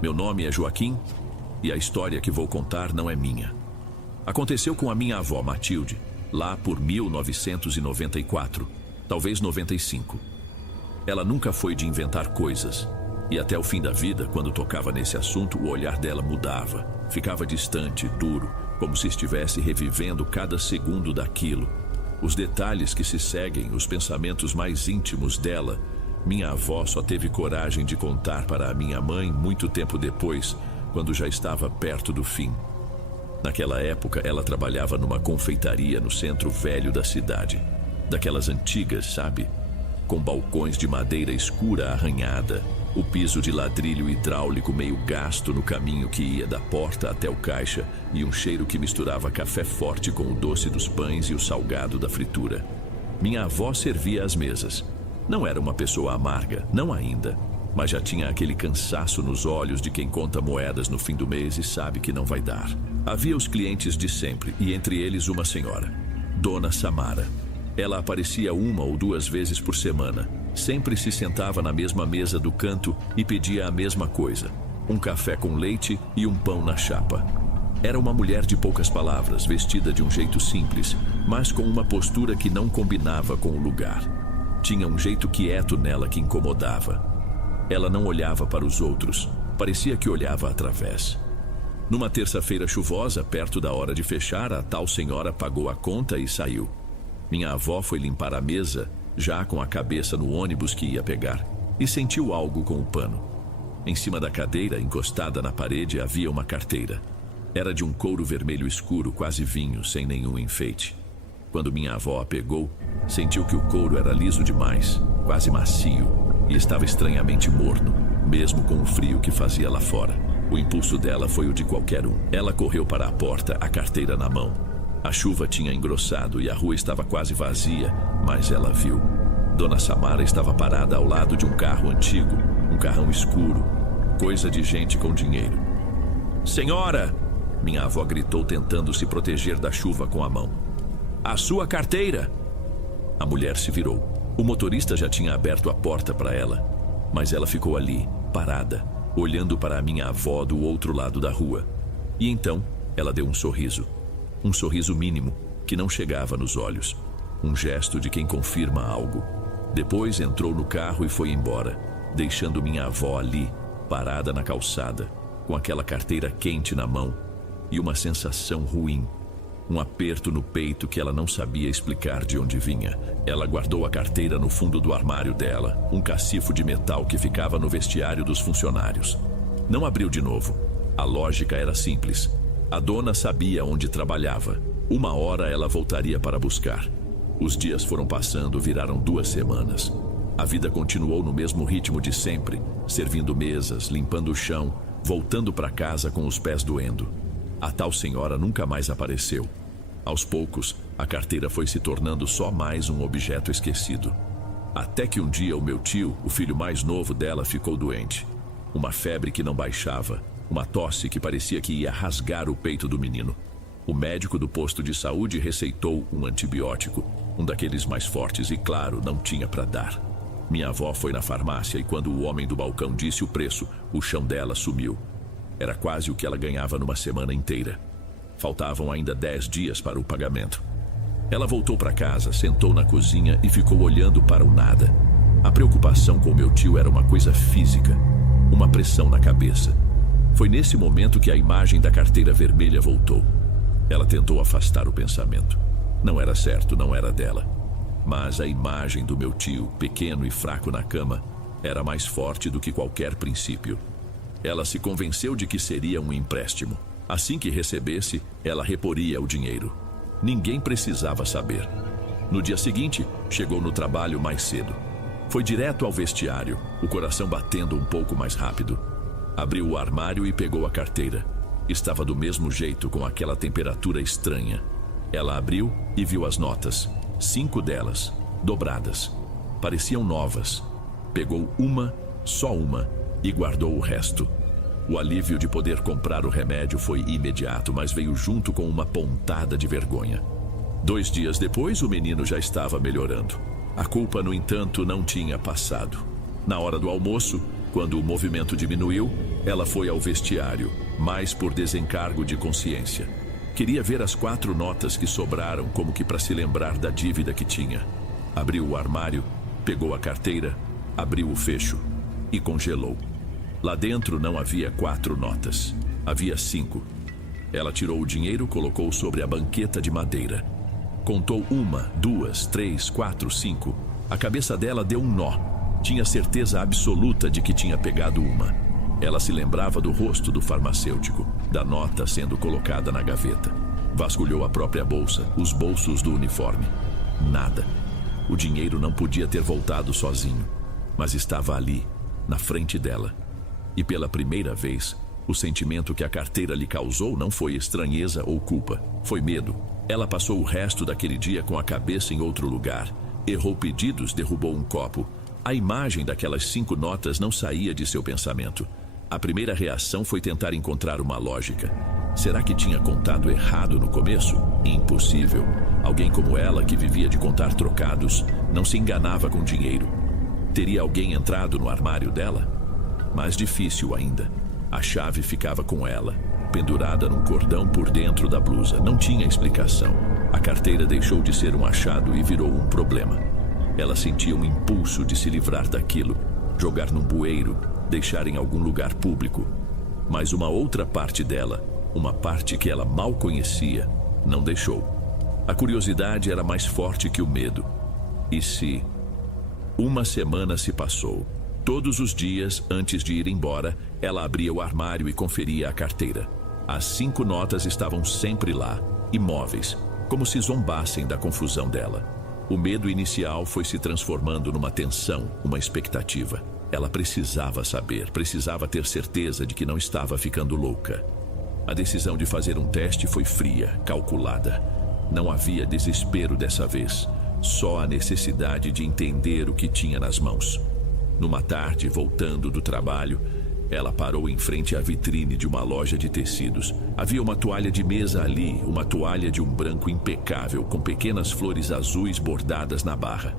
Meu nome é Joaquim e a história que vou contar não é minha. Aconteceu com a minha avó Matilde, lá por 1994, talvez 95. Ela nunca foi de inventar coisas, e até o fim da vida, quando tocava nesse assunto, o olhar dela mudava. Ficava distante, duro, como se estivesse revivendo cada segundo daquilo. Os detalhes que se seguem, os pensamentos mais íntimos dela, minha avó só teve coragem de contar para a minha mãe muito tempo depois, quando já estava perto do fim. Naquela época, ela trabalhava numa confeitaria no centro velho da cidade. Daquelas antigas, sabe? Com balcões de madeira escura arranhada, o piso de ladrilho hidráulico meio gasto no caminho que ia da porta até o caixa e um cheiro que misturava café forte com o doce dos pães e o salgado da fritura. Minha avó servia as mesas. Não era uma pessoa amarga, não ainda, mas já tinha aquele cansaço nos olhos de quem conta moedas no fim do mês e sabe que não vai dar. Havia os clientes de sempre, e entre eles uma senhora, Dona Samara. Ela aparecia 1 ou 2 vezes por semana. Sempre se sentava na mesma mesa do canto e pedia a mesma coisa: um café com leite e um pão na chapa. Era uma mulher de poucas palavras, vestida de um jeito simples, mas com uma postura que não combinava com o lugar. Tinha um jeito quieto nela que incomodava. Ela não olhava para os outros, parecia que olhava através. Numa terça-feira chuvosa, perto da hora de fechar, a tal senhora pagou a conta e saiu. Minha avó foi limpar a mesa, já com a cabeça no ônibus que ia pegar, e sentiu algo com o pano. Em cima da cadeira, encostada na parede, havia uma carteira. Era de um couro vermelho escuro, quase vinho, sem nenhum enfeite. Quando minha avó a pegou, sentiu que o couro era liso demais, quase macio, e estava estranhamente morno, mesmo com o frio que fazia lá fora. O impulso dela foi o de qualquer um. Ela correu para a porta, a carteira na mão. A chuva tinha engrossado e a rua estava quase vazia, mas ela viu. Dona Samara estava parada ao lado de um carro antigo, um carrão escuro, coisa de gente com dinheiro. "Senhora!" minha avó gritou, tentando se proteger da chuva com a mão. "A sua carteira!" A mulher se virou. O motorista já tinha aberto a porta para ela, mas ela ficou ali, parada, olhando para a minha avó do outro lado da rua. E então, ela deu um sorriso. Um sorriso mínimo, que não chegava nos olhos. Um gesto de quem confirma algo. Depois entrou no carro e foi embora, deixando minha avó ali, parada na calçada, com aquela carteira quente na mão e uma sensação ruim. Um aperto no peito que ela não sabia explicar de onde vinha. Ela guardou a carteira no fundo do armário dela, um cacifo de metal que ficava no vestiário dos funcionários. Não abriu de novo. A lógica era simples. A dona sabia onde trabalhava. 1 hora ela voltaria para buscar. Os dias foram passando, viraram 2 semanas. A vida continuou no mesmo ritmo de sempre, servindo mesas, limpando o chão, voltando para casa com os pés doendo. A tal senhora nunca mais apareceu. Aos poucos, a carteira foi se tornando só mais um objeto esquecido. Até que um dia o meu tio, o filho mais novo dela, ficou doente. Uma febre que não baixava, uma tosse que parecia que ia rasgar o peito do menino. O médico do posto de saúde receitou um antibiótico, um daqueles mais fortes e, claro, não tinha para dar. Minha avó foi na farmácia e quando o homem do balcão disse o preço, o chão dela sumiu. Era quase o que ela ganhava numa semana inteira. Faltavam ainda 10 dias para o pagamento. Ela voltou para casa, sentou na cozinha e ficou olhando para o nada. A preocupação com meu tio era uma coisa física, uma pressão na cabeça. Foi nesse momento que a imagem da carteira vermelha voltou. Ela tentou afastar o pensamento. Não era certo, não era dela. Mas a imagem do meu tio, pequeno e fraco na cama, era mais forte do que qualquer princípio. Ela se convenceu de que seria um empréstimo. Assim que recebesse, ela reporia o dinheiro. Ninguém precisava saber. No dia seguinte, chegou no trabalho mais cedo. Foi direto ao vestiário, o coração batendo um pouco mais rápido. Abriu o armário e pegou a carteira. Estava do mesmo jeito, com aquela temperatura estranha. Ela abriu e viu as notas. 5 delas, dobradas. Pareciam novas. Pegou uma, só uma, e guardou o resto. O alívio de poder comprar o remédio foi imediato, mas veio junto com uma pontada de vergonha. 2 dias depois, o menino já estava melhorando. A culpa, no entanto, não tinha passado. Na hora do almoço, Quando o movimento diminuiu, ela foi ao vestiário, mais por desencargo de consciência. Queria ver as 4 notas que sobraram, como que para se lembrar da dívida que tinha. Abriu o armário, pegou a carteira, abriu o fecho e congelou. Lá dentro não havia 4 notas, havia 5. Ela tirou o dinheiro, colocou sobre a banqueta de madeira. Contou 1, 2, 3, 4, 5. A cabeça dela deu um nó. Tinha certeza absoluta de que tinha pegado uma. Ela se lembrava do rosto do farmacêutico, da nota sendo colocada na gaveta. Vasculhou a própria bolsa, os bolsos do uniforme. Nada. O dinheiro não podia ter voltado sozinho, mas estava ali, na frente dela. E pela primeira vez, o sentimento que a carteira lhe causou não foi estranheza ou culpa, foi medo. Ela passou o resto daquele dia com a cabeça em outro lugar. Errou pedidos, derrubou um copo. A imagem daquelas 5 notas não saía de seu pensamento. A primeira reação foi tentar encontrar uma lógica. Será que tinha contado errado no começo? Impossível. Alguém como ela, que vivia de contar trocados, não se enganava com dinheiro. Teria alguém entrado no armário dela? Mais difícil ainda. A chave ficava com ela, pendurada num cordão por dentro da blusa. Não tinha explicação. A carteira deixou de ser um achado e virou um problema. Ela sentia um impulso de se livrar daquilo, jogar num bueiro, deixar em algum lugar público. Mas uma outra parte dela, uma parte que ela mal conhecia, não deixou. A curiosidade era mais forte que o medo. E se... Uma semana se passou. Todos os dias, antes de ir embora, ela abria o armário e conferia a carteira. As 5 notas estavam sempre lá, imóveis, como se zombassem da confusão dela. O medo inicial foi se transformando numa tensão, uma expectativa. Ela precisava saber, precisava ter certeza de que não estava ficando louca. A decisão de fazer um teste foi fria, calculada. Não havia desespero dessa vez, só a necessidade de entender o que tinha nas mãos. Numa tarde, voltando do trabalho, ela parou em frente à vitrine de uma loja de tecidos. Havia uma toalha de mesa ali, uma toalha de um branco impecável, com pequenas flores azuis bordadas na barra.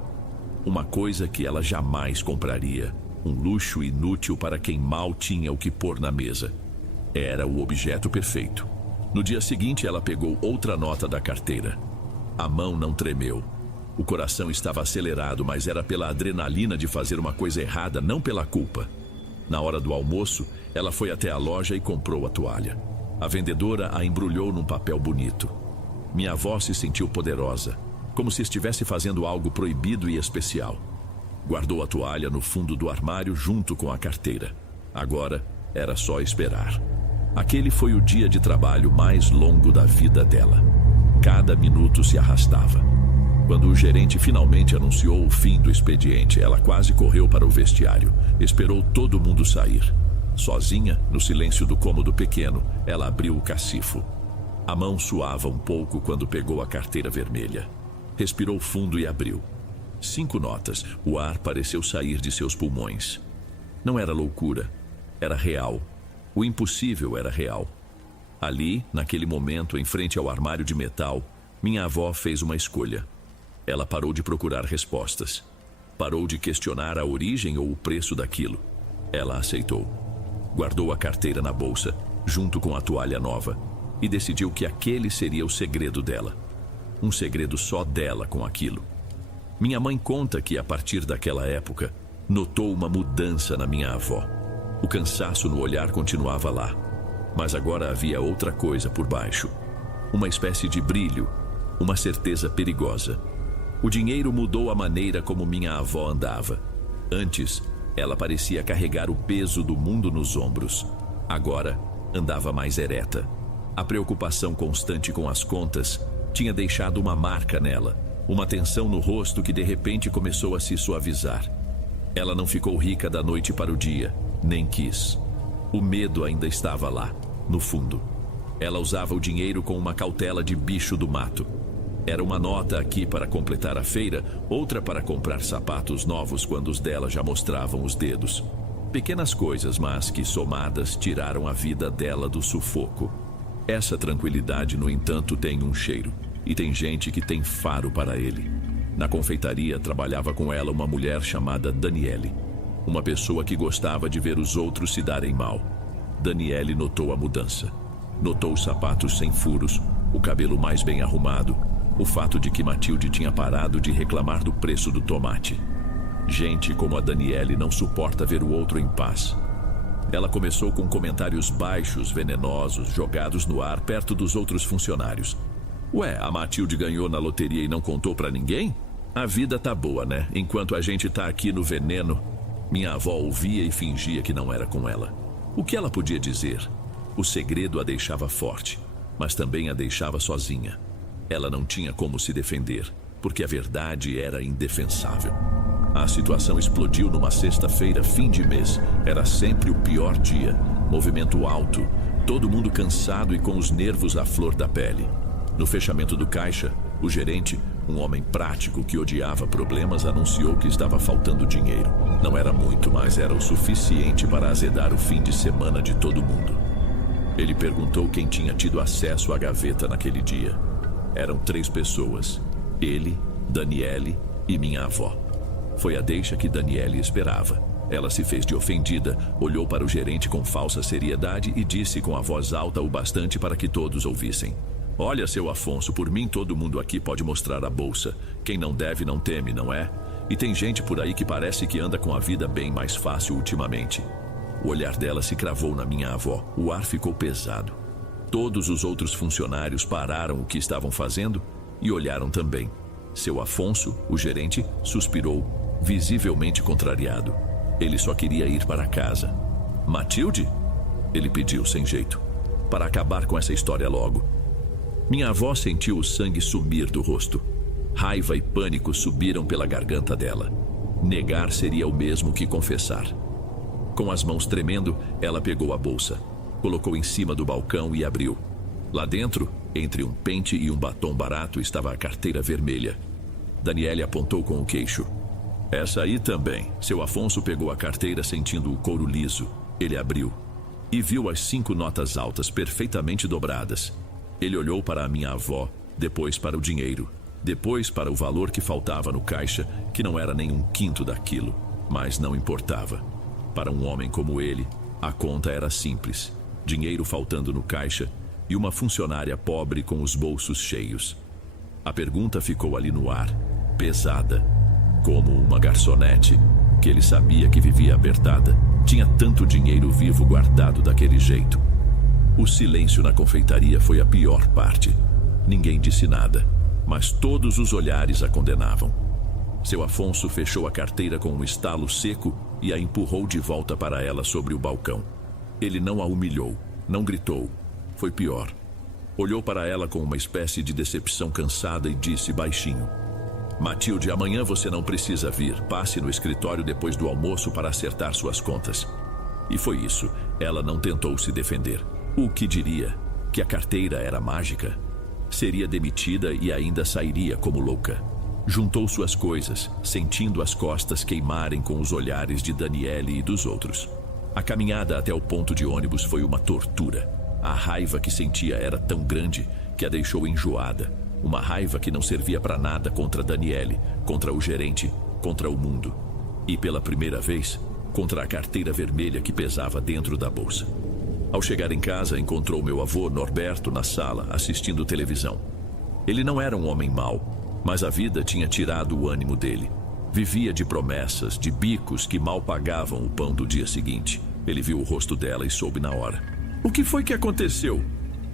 Uma coisa que ela jamais compraria, um luxo inútil para quem mal tinha o que pôr na mesa. Era o objeto perfeito. No dia seguinte, ela pegou outra nota da carteira. A mão não tremeu. O coração estava acelerado, mas era pela adrenalina de fazer uma coisa errada, não pela culpa. Na hora do almoço, ela foi até a loja e comprou a toalha. A vendedora a embrulhou num papel bonito. Minha avó se sentiu poderosa, como se estivesse fazendo algo proibido e especial. Guardou a toalha no fundo do armário junto com a carteira. Agora era só esperar. Aquele foi o dia de trabalho mais longo da vida dela. Cada minuto se arrastava. Quando o gerente finalmente anunciou o fim do expediente, ela quase correu para o vestiário. Esperou todo mundo sair. Sozinha, no silêncio do cômodo pequeno, ela abriu o cacifo. A mão suava um pouco quando pegou a carteira vermelha. Respirou fundo e abriu. 5 notas. O ar pareceu sair de seus pulmões. Não era loucura. Era real. O impossível era real. Ali, naquele momento, em frente ao armário de metal, minha avó fez uma escolha. Ela parou de procurar respostas. Parou de questionar a origem ou o preço daquilo. Ela aceitou. Guardou a carteira na bolsa, junto com a toalha nova, e decidiu que aquele seria o segredo dela. Um segredo só dela com aquilo. Minha mãe conta que, a partir daquela época, notou uma mudança na minha avó. O cansaço no olhar continuava lá, mas agora havia outra coisa por baixo. Uma espécie de brilho, uma certeza perigosa. O dinheiro mudou a maneira como minha avó andava. Antes, ela parecia carregar o peso do mundo nos ombros. Agora, andava mais ereta. A preocupação constante com as contas tinha deixado uma marca nela, uma tensão no rosto que de repente começou a se suavizar. Ela não ficou rica da noite para o dia, nem quis. O medo ainda estava lá, no fundo. Ela usava o dinheiro com uma cautela de bicho do mato. Era uma nota aqui para completar a feira, outra para comprar sapatos novos quando os dela já mostravam os dedos. Pequenas coisas, mas que somadas tiraram a vida dela do sufoco. Essa tranquilidade, no entanto, tem um cheiro. E tem gente que tem faro para ele. Na confeitaria trabalhava com ela uma mulher chamada Daniele. Uma pessoa que gostava de ver os outros se darem mal. Daniele notou a mudança. Notou os sapatos sem furos, o cabelo mais bem arrumado, o fato de que Matilde tinha parado de reclamar do preço do tomate. Gente como a Daniele não suporta ver o outro em paz. Ela começou com comentários baixos, venenosos, jogados no ar perto dos outros funcionários. Ué, a Matilde ganhou na loteria e não contou pra ninguém? A vida tá boa, né? Enquanto a gente tá aqui no veneno. Minha avó ouvia e fingia que não era com ela. O que ela podia dizer? O segredo a deixava forte, mas também a deixava sozinha. Ela não tinha como se defender, porque a verdade era indefensável. A situação explodiu numa sexta-feira, fim de mês. Era sempre o pior dia. Movimento alto, todo mundo cansado e com os nervos à flor da pele. No fechamento do caixa, o gerente, um homem prático que odiava problemas, anunciou que estava faltando dinheiro. Não era muito, mas era o suficiente para azedar o fim de semana de todo mundo. Ele perguntou quem tinha tido acesso à gaveta naquele dia. Eram 3 pessoas: ele, Daniele e minha avó. Foi a deixa que Daniele esperava. Ela se fez de ofendida, olhou para o gerente com falsa seriedade e disse com a voz alta o bastante para que todos ouvissem: Olha, seu Afonso, por mim todo mundo aqui pode mostrar a bolsa. Quem não deve não teme, não é? E tem gente por aí que parece que anda com a vida bem mais fácil ultimamente. O olhar dela se cravou na minha avó. O ar ficou pesado. Todos os outros funcionários pararam o que estavam fazendo e olharam também. Seu Afonso, o gerente, suspirou, visivelmente contrariado. Ele só queria ir para casa. Matilde? Ele pediu sem jeito, para acabar com essa história logo. Minha avó sentiu o sangue sumir do rosto. Raiva e pânico subiram pela garganta dela. Negar seria o mesmo que confessar. Com as mãos tremendo, ela pegou a bolsa, colocou em cima do balcão e abriu. Lá dentro, entre um pente e um batom barato, estava a carteira vermelha. Daniele apontou com o queixo. Essa aí também. Seu Afonso pegou a carteira sentindo o couro liso. Ele abriu e viu as 5 notas altas perfeitamente dobradas. Ele olhou para a minha avó, depois para o dinheiro, depois para o valor que faltava no caixa, que não era nem 1/5 daquilo, mas não importava. Para um homem como ele, a conta era simples: dinheiro faltando no caixa e uma funcionária pobre com os bolsos cheios. A pergunta ficou ali no ar, pesada, como uma garçonete, que ele sabia que vivia apertada. Tinha tanto dinheiro vivo guardado daquele jeito. O silêncio na confeitaria foi a pior parte. Ninguém disse nada, mas todos os olhares a condenavam. Seu Afonso fechou a carteira com um estalo seco e a empurrou de volta para ela sobre o balcão. Ele não a humilhou, não gritou. Foi pior. Olhou para ela com uma espécie de decepção cansada e disse baixinho: Matilde, amanhã você não precisa vir. Passe no escritório depois do almoço para acertar suas contas. E foi isso. Ela não tentou se defender. O que diria? Que a carteira era mágica? Seria demitida e ainda sairia como louca. Juntou suas coisas, sentindo as costas queimarem com os olhares de Daniele e dos outros. A caminhada até o ponto de ônibus foi uma tortura. A raiva que sentia era tão grande que a deixou enjoada. Uma raiva que não servia para nada contra Daniele, contra o gerente, contra o mundo. E pela primeira vez, contra a carteira vermelha que pesava dentro da bolsa. Ao chegar em casa, encontrou meu avô Norberto na sala, assistindo televisão. Ele não era um homem mau, mas a vida tinha tirado o ânimo dele. Vivia de promessas, de bicos que mal pagavam o pão do dia seguinte. Ele viu o rosto dela e soube na hora. O que foi que aconteceu?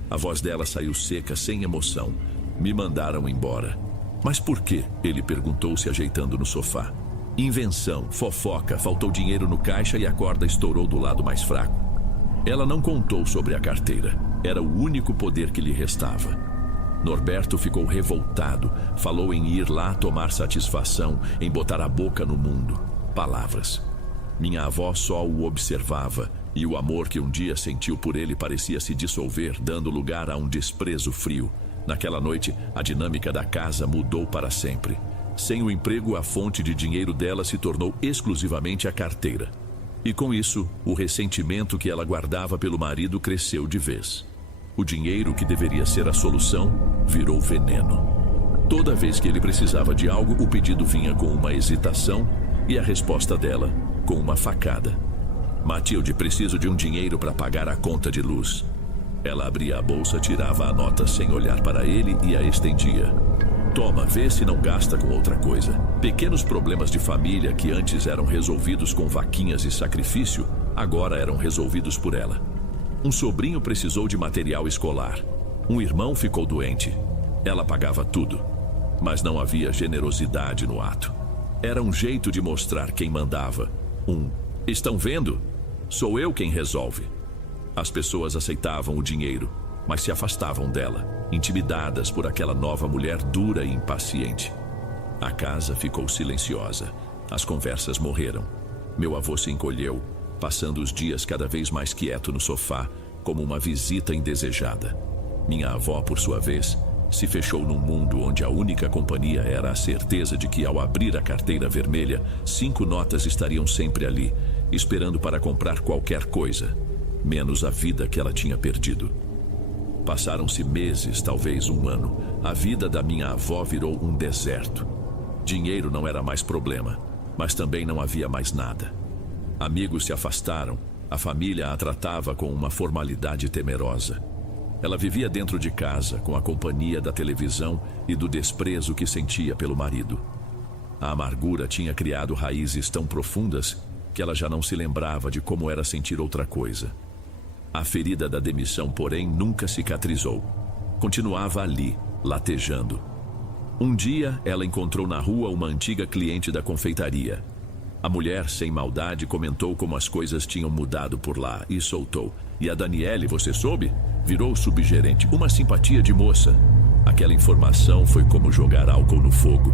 A voz dela saiu seca, sem emoção. Me mandaram embora. Mas por quê? Ele perguntou, se ajeitando no sofá. Invenção, fofoca, faltou dinheiro no caixa e a corda estourou do lado mais fraco. Ela não contou sobre a carteira. Era o único poder que lhe restava. Norberto ficou revoltado. Falou em ir lá tomar satisfação, em botar a boca no mundo. Palavras. Minha avó só o observava, e o amor que um dia sentiu por ele parecia se dissolver, dando lugar a um desprezo frio. Naquela noite, a dinâmica da casa mudou para sempre. Sem o emprego, a fonte de dinheiro dela se tornou exclusivamente a carteira. E com isso, o ressentimento que ela guardava pelo marido cresceu de vez. O dinheiro, que deveria ser a solução, virou veneno. Toda vez que ele precisava de algo, o pedido vinha com uma hesitação e a resposta dela com uma facada. Matilde, preciso de um dinheiro para pagar a conta de luz. Ela abria a bolsa, tirava a nota sem olhar para ele e a estendia. Toma, vê se não gasta com outra coisa. Pequenos problemas de família que antes eram resolvidos com vaquinhas e sacrifício, agora eram resolvidos por ela. Um sobrinho precisou de material escolar. Um irmão ficou doente. Ela pagava tudo, mas não havia generosidade no ato. Era um jeito de mostrar quem mandava. Estão vendo? Sou eu quem resolve. As pessoas aceitavam o dinheiro, mas se afastavam dela, intimidadas por aquela nova mulher dura e impaciente. A casa ficou silenciosa. As conversas morreram. Meu avô se encolheu, passando os dias cada vez mais quieto no sofá, como uma visita indesejada. Minha avó, por sua vez, se fechou num mundo onde a única companhia era a certeza de que, ao abrir a carteira vermelha, 5 notas estariam sempre ali, esperando para comprar qualquer coisa, menos a vida que ela tinha perdido. Passaram-se meses, talvez um ano. A vida da minha avó virou um deserto. Dinheiro não era mais problema, mas também não havia mais nada. Amigos se afastaram, a família a tratava com uma formalidade temerosa. Ela vivia dentro de casa, com a companhia da televisão e do desprezo que sentia pelo marido. A amargura tinha criado raízes tão profundas que ela já não se lembrava de como era sentir outra coisa. A ferida da demissão, porém, nunca cicatrizou. Continuava ali, latejando. Um dia, ela encontrou na rua uma antiga cliente da confeitaria. A mulher, sem maldade, comentou como as coisas tinham mudado por lá e soltou: "E a Daniele, você soube? Virou subgerente, uma simpatia de moça." Aquela informação foi como jogar álcool no fogo.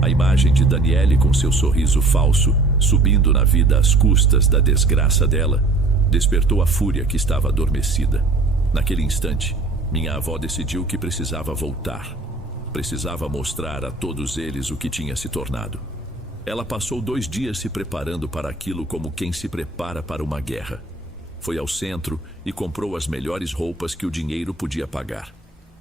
A imagem de Daniele com seu sorriso falso, subindo na vida às custas da desgraça dela, despertou a fúria que estava adormecida. Naquele instante, minha avó decidiu que precisava voltar. Precisava mostrar a todos eles o que tinha se tornado. Ela passou 2 dias se preparando para aquilo como quem se prepara para uma guerra. Foi ao centro e comprou as melhores roupas que o dinheiro podia pagar.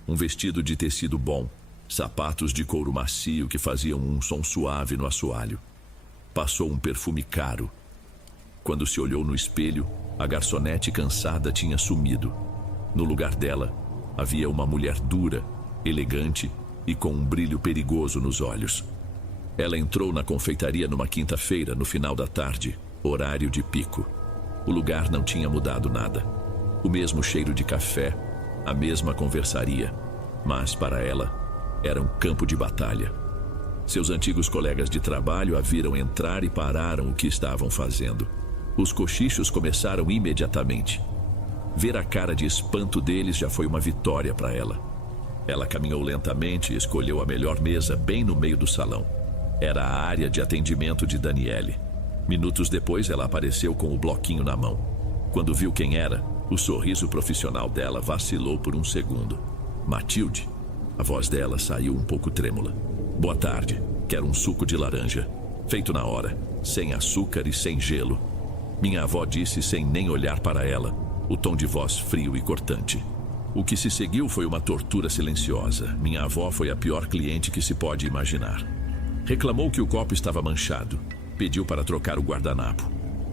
Um vestido de tecido bom, sapatos de couro macio que faziam um som suave no assoalho. Passou um perfume caro. Quando se olhou no espelho, a garçonete cansada tinha sumido. No lugar dela, havia uma mulher dura, elegante e com um brilho perigoso nos olhos. Ela entrou na confeitaria numa quinta-feira, no final da tarde, horário de pico. O lugar não tinha mudado nada. O mesmo cheiro de café, a mesma conversaria, mas para ela era um campo de batalha. Seus antigos colegas de trabalho a viram entrar e pararam o que estavam fazendo. Os cochichos começaram imediatamente. Ver a cara de espanto deles já foi uma vitória para ela. Ela caminhou lentamente e escolheu a melhor mesa bem no meio do salão. Era a área de atendimento de Daniele. Minutos depois, ela apareceu com o bloquinho na mão. Quando viu quem era, o sorriso profissional dela vacilou por um segundo. Matilde. A voz dela saiu um pouco trêmula. "Boa tarde. Quero um suco de laranja. Feito na hora, sem açúcar e sem gelo." Minha avó disse sem nem olhar para ela, o tom de voz frio e cortante. O que se seguiu foi uma tortura silenciosa. Minha avó foi a pior cliente que se pode imaginar. Reclamou que o copo estava manchado. Pediu para trocar o guardanapo.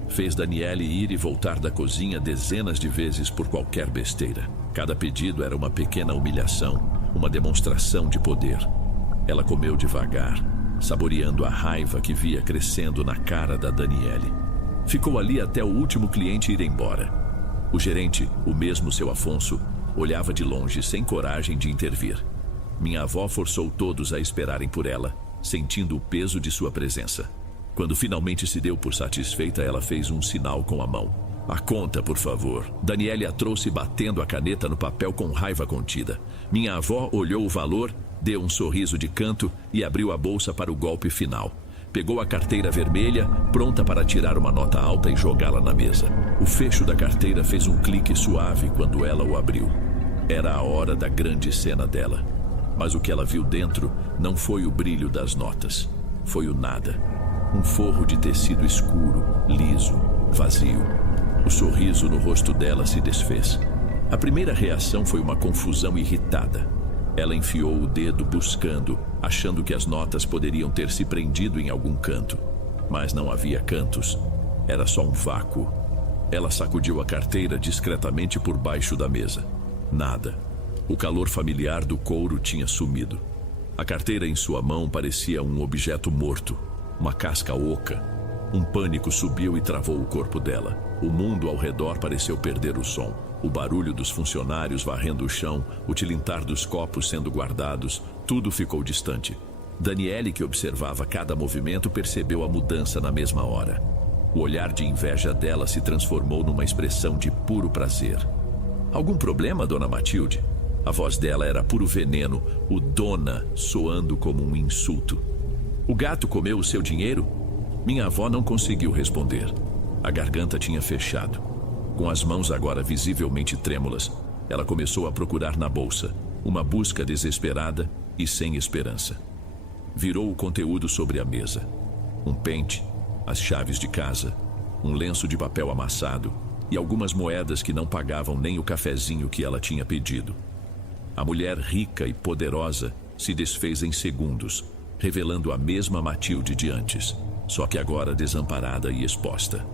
Fez Daniele ir e voltar da cozinha dezenas de vezes por qualquer besteira. Cada pedido era uma pequena humilhação, uma demonstração de poder. Ela comeu devagar, saboreando a raiva que via crescendo na cara da Daniele. Ficou ali até o último cliente ir embora. O gerente, o mesmo seu Afonso, olhava de longe sem coragem de intervir. Minha avó forçou todos a esperarem por ela, sentindo o peso de sua presença. Quando finalmente se deu por satisfeita, ela fez um sinal com a mão. "A conta, por favor." Daniele a trouxe batendo a caneta no papel com raiva contida. Minha avó olhou o valor, deu um sorriso de canto e abriu a bolsa para o golpe final. Pegou a carteira vermelha, pronta para tirar uma nota alta e jogá-la na mesa. O fecho da carteira fez um clique suave quando ela o abriu. Era a hora da grande cena dela. Mas o que ela viu dentro não foi o brilho das notas. Foi o nada. Um forro de tecido escuro, liso, vazio. O sorriso no rosto dela se desfez. A primeira reação foi uma confusão irritada. Ela enfiou o dedo buscando, achando que as notas poderiam ter se prendido em algum canto. Mas não havia cantos. Era só um vácuo. Ela sacudiu a carteira discretamente por baixo da mesa. Nada. O calor familiar do couro tinha sumido. A carteira em sua mão parecia um objeto morto, uma casca oca. Um pânico subiu e travou o corpo dela. O mundo ao redor pareceu perder o som. O barulho dos funcionários varrendo o chão, o tilintar dos copos sendo guardados, tudo ficou distante. Daniele, que observava cada movimento, percebeu a mudança na mesma hora. O olhar de inveja dela se transformou numa expressão de puro prazer. Algum problema, dona Matilde? A voz dela era puro veneno, o dona soando como um insulto. O gato comeu o seu dinheiro? Minha avó não conseguiu responder. A garganta tinha fechado. Com as mãos agora visivelmente trêmulas, ela começou a procurar na bolsa, uma busca desesperada e sem esperança. Virou o conteúdo sobre a mesa. Um pente, as chaves de casa, um lenço de papel amassado e algumas moedas que não pagavam nem o cafezinho que ela tinha pedido. A mulher rica e poderosa se desfez em segundos, revelando a mesma Matilde de antes, só que agora desamparada e exposta.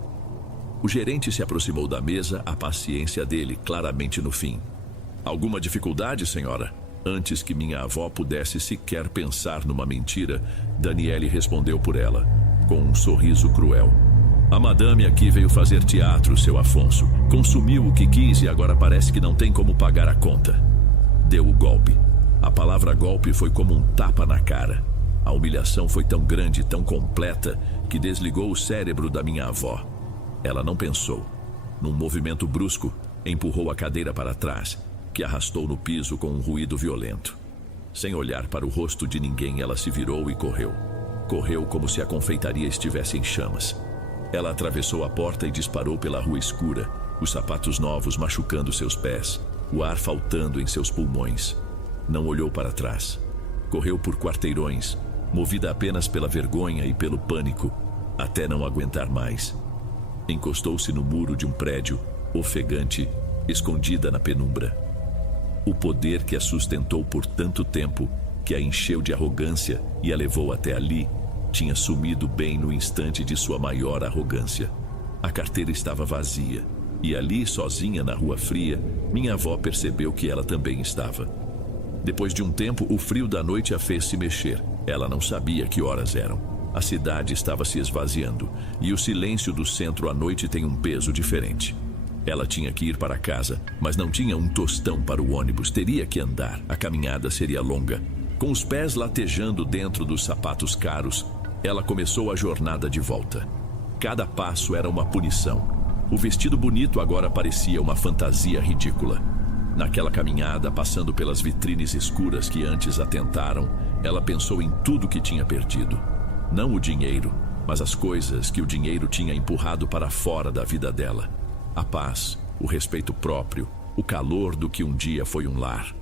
O gerente se aproximou da mesa, a paciência dele claramente no fim. Alguma dificuldade, senhora? Antes que minha avó pudesse sequer pensar numa mentira, Daniele respondeu por ela, com um sorriso cruel. A madame aqui veio fazer teatro, seu Afonso. Consumiu o que quis e agora parece que não tem como pagar a conta. Deu o golpe. A palavra golpe foi como um tapa na cara. A humilhação foi tão grande, tão completa, que desligou o cérebro da minha avó. Ela não pensou. Num movimento brusco, empurrou a cadeira para trás, que arrastou no piso com um ruído violento. Sem olhar para o rosto de ninguém, ela se virou e correu. Correu como se a confeitaria estivesse em chamas. Ela atravessou a porta e disparou pela rua escura, os sapatos novos machucando seus pés, o ar faltando em seus pulmões. Não olhou para trás. Correu por quarteirões, movida apenas pela vergonha e pelo pânico, até não aguentar mais. Encostou-se no muro de um prédio, ofegante, escondida na penumbra. O poder que a sustentou por tanto tempo, que a encheu de arrogância e a levou até ali, tinha sumido bem no instante de sua maior arrogância. A carteira estava vazia, e ali, sozinha na rua fria, minha avó percebeu que ela também estava. Depois de um tempo, o frio da noite a fez se mexer. Ela não sabia que horas eram. A cidade estava se esvaziando, e o silêncio do centro à noite tem um peso diferente. Ela tinha que ir para casa, mas não tinha um tostão para o ônibus, teria que andar, a caminhada seria longa. Com os pés latejando dentro dos sapatos caros, ela começou a jornada de volta. Cada passo era uma punição. O vestido bonito agora parecia uma fantasia ridícula. Naquela caminhada, passando pelas vitrines escuras que antes a tentaram, ela pensou em tudo que tinha perdido. Não o dinheiro, mas as coisas que o dinheiro tinha empurrado para fora da vida dela. A paz, o respeito próprio, o calor do que um dia foi um lar.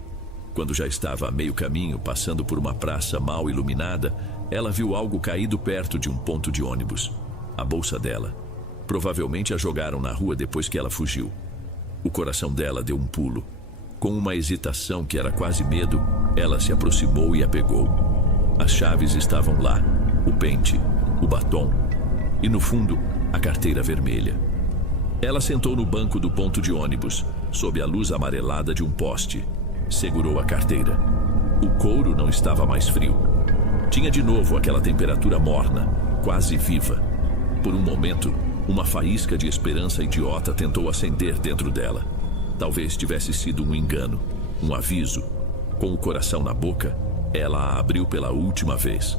Quando já estava a meio caminho, passando por uma praça mal iluminada, ela viu algo caído perto de um ponto de ônibus. A bolsa dela. Provavelmente a jogaram na rua depois que ela fugiu. O coração dela deu um pulo. Com uma hesitação que era quase medo, ela se aproximou e a pegou. As chaves estavam lá, o pente, o batom e, no fundo, a carteira vermelha. Ela sentou no banco do ponto de ônibus, sob a luz amarelada de um poste. Segurou a carteira. O couro não estava mais frio. Tinha de novo aquela temperatura morna, quase viva. Por um momento, uma faísca de esperança idiota tentou acender dentro dela. Talvez tivesse sido um engano, um aviso. Com o coração na boca, ela a abriu pela última vez.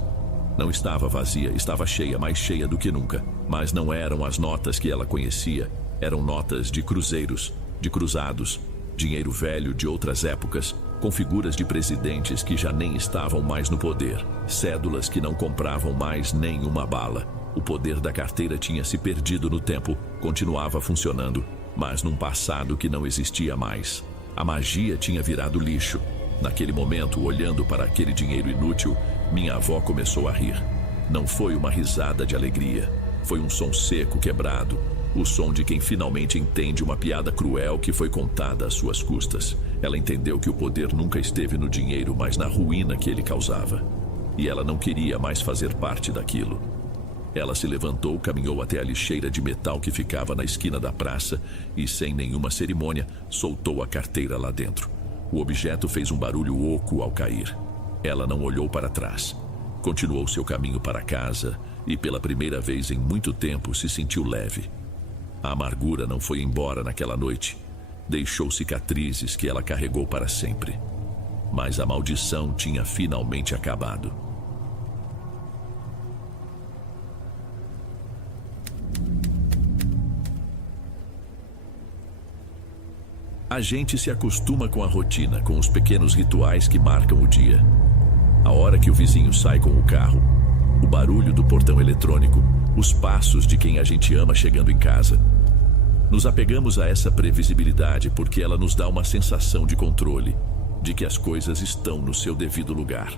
Não estava vazia, estava cheia, mais cheia do que nunca. Mas não eram as notas que ela conhecia. Eram notas de cruzeiros, de cruzados, dinheiro velho de outras épocas, com figuras de presidentes que já nem estavam mais no poder, cédulas que não compravam mais nem uma bala. O poder da carteira tinha se perdido no tempo, continuava funcionando, mas num passado que não existia mais. A magia tinha virado lixo. Naquele momento, olhando para aquele dinheiro inútil, minha avó começou a rir. Não foi uma risada de alegria, foi um som seco quebrado, O som de quem finalmente entende uma piada cruel que foi contada às suas custas. Ela entendeu que o poder nunca esteve no dinheiro, mas na ruína que ele causava. E ela não queria mais fazer parte daquilo. Ela se levantou, caminhou até a lixeira de metal que ficava na esquina da praça e, sem nenhuma cerimônia, soltou a carteira lá dentro. O objeto fez um barulho oco ao cair. Ela não olhou para trás. Continuou seu caminho para casa e, pela primeira vez em muito tempo, se sentiu leve. A amargura não foi embora naquela noite. Deixou cicatrizes que ela carregou para sempre. Mas a maldição tinha finalmente acabado. A gente se acostuma com a rotina, com os pequenos rituais que marcam o dia. A hora que o vizinho sai com o carro, o barulho do portão eletrônico, os passos de quem a gente ama chegando em casa. Nos apegamos a essa previsibilidade porque ela nos dá uma sensação de controle, de que as coisas estão no seu devido lugar.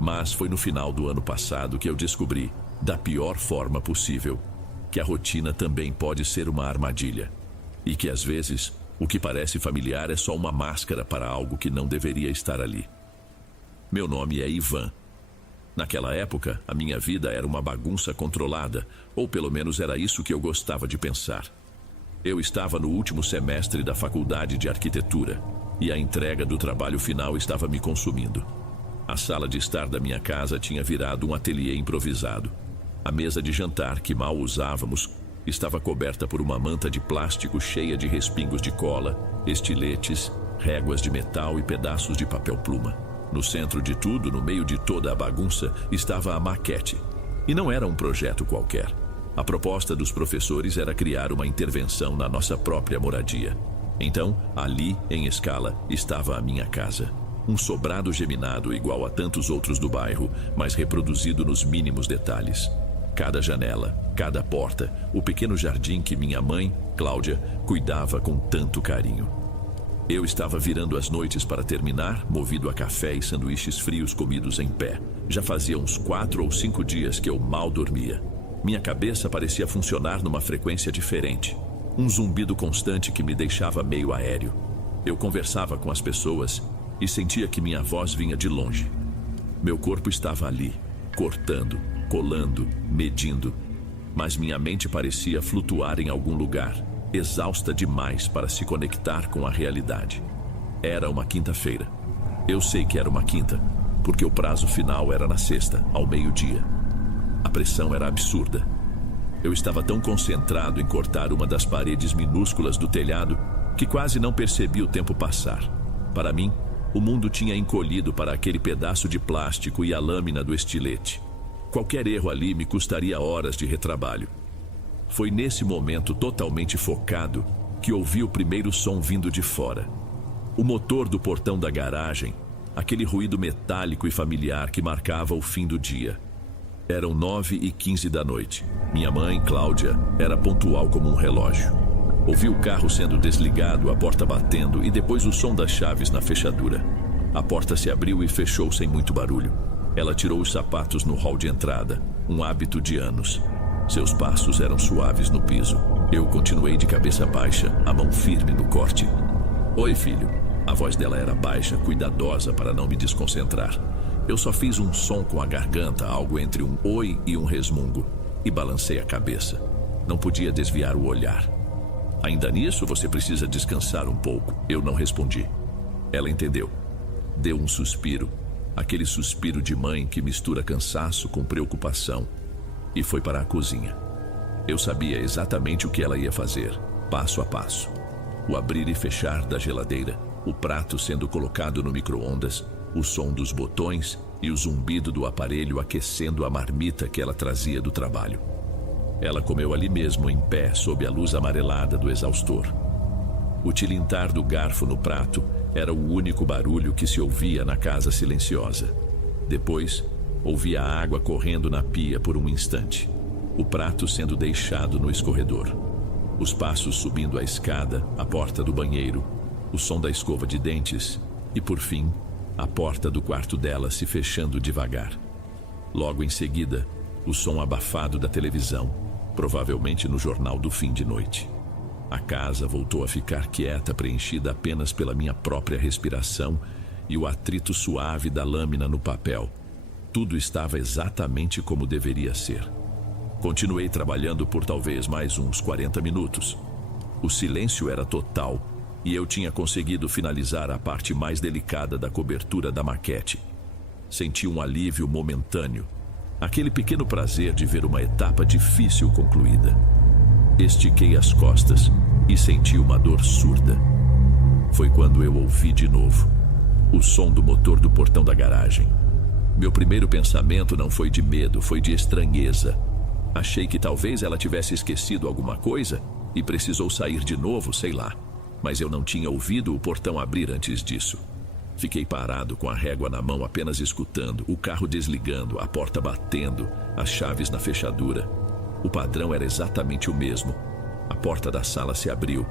Mas foi no final do ano passado que eu descobri, da pior forma possível, que a rotina também pode ser uma armadilha. E que às vezes, o que parece familiar é só uma máscara para algo que não deveria estar ali. Meu nome é Ivan. Naquela época, a minha vida era uma bagunça controlada, ou pelo menos era isso que eu gostava de pensar. Eu estava no último semestre da faculdade de arquitetura, e a entrega do trabalho final estava me consumindo. A sala de estar da minha casa tinha virado um ateliê improvisado. A mesa de jantar, que mal usávamos, estava coberta por uma manta de plástico cheia de respingos de cola, estiletes, réguas de metal e pedaços de papel-pluma. No centro de tudo, no meio de toda a bagunça, estava a maquete. E não era um projeto qualquer. A proposta dos professores era criar uma intervenção na nossa própria moradia. Então, ali, em escala, estava a minha casa. Um sobrado geminado igual a tantos outros do bairro, mas reproduzido nos mínimos detalhes. Cada janela, cada porta, o pequeno jardim que minha mãe, Cláudia, cuidava com tanto carinho. Eu estava virando as noites para terminar, movido a café e sanduíches frios comidos em pé. Já fazia uns 4 ou 5 dias que eu mal dormia. Minha cabeça parecia funcionar numa frequência diferente. Um zumbido constante que me deixava meio aéreo. Eu conversava com as pessoas e sentia que minha voz vinha de longe. Meu corpo estava ali, cortando, colando, medindo. Mas minha mente parecia flutuar em algum lugar, exausta demais para se conectar com a realidade. Era uma quinta-feira. Eu sei que era uma quinta, porque o prazo final era na sexta, ao meio-dia. A pressão era absurda. Eu estava tão concentrado em cortar uma das paredes minúsculas do telhado que quase não percebi o tempo passar. Para mim, o mundo tinha encolhido para aquele pedaço de plástico e a lâmina do estilete. Qualquer erro ali me custaria horas de retrabalho. Foi nesse momento totalmente focado que ouvi o primeiro som vindo de fora. O motor do portão da garagem, aquele ruído metálico e familiar que marcava o fim do dia. Eram 9h15 da noite. Minha mãe, Cláudia, era pontual como um relógio. Ouvi o carro sendo desligado, a porta batendo e depois o som das chaves na fechadura. A porta se abriu e fechou sem muito barulho. Ela tirou os sapatos no hall de entrada, um hábito de anos. Seus passos eram suaves no piso. Eu continuei de cabeça baixa, a mão firme no corte. "Oi, filho." A voz dela era baixa, cuidadosa para não me desconcentrar. Eu só fiz um som com a garganta, algo entre um oi e um resmungo, e balancei a cabeça. Não podia desviar o olhar. "Ainda nisso, você precisa descansar um pouco." Eu não respondi. Ela entendeu. Deu um suspiro, aquele suspiro de mãe que mistura cansaço com preocupação, e foi para a cozinha. Eu sabia exatamente o que ela ia fazer, passo a passo. O abrir e fechar da geladeira, o prato sendo colocado no micro-ondas, o som dos botões e o zumbido do aparelho aquecendo a marmita que ela trazia do trabalho. Ela comeu ali mesmo, em pé, sob a luz amarelada do exaustor. O tilintar do garfo no prato era o único barulho que se ouvia na casa silenciosa. Depois, ouvia a água correndo na pia por um instante. O prato sendo deixado no escorredor. Os passos subindo a escada, a porta do banheiro, o som da escova de dentes e, por fim, a porta do quarto dela se fechando devagar. Logo em seguida, o som abafado da televisão, provavelmente no jornal do fim de noite. A casa voltou a ficar quieta, preenchida apenas pela minha própria respiração e o atrito suave da lâmina no papel. Tudo estava exatamente como deveria ser. Continuei trabalhando por talvez mais uns 40 minutos. O silêncio era total e eu tinha conseguido finalizar a parte mais delicada da cobertura da maquete. Senti um alívio momentâneo, aquele pequeno prazer de ver uma etapa difícil concluída. Estiquei as costas e senti uma dor surda. Foi quando eu ouvi de novo o som do motor do portão da garagem. Meu primeiro pensamento não foi de medo, foi de estranheza. Achei que talvez ela tivesse esquecido alguma coisa e precisou sair de novo, sei lá. Mas eu não tinha ouvido o portão abrir antes disso. Fiquei parado com a régua na mão, apenas escutando, o carro desligando, a porta batendo, as chaves na fechadura. O padrão era exatamente o mesmo. A porta da sala se abriu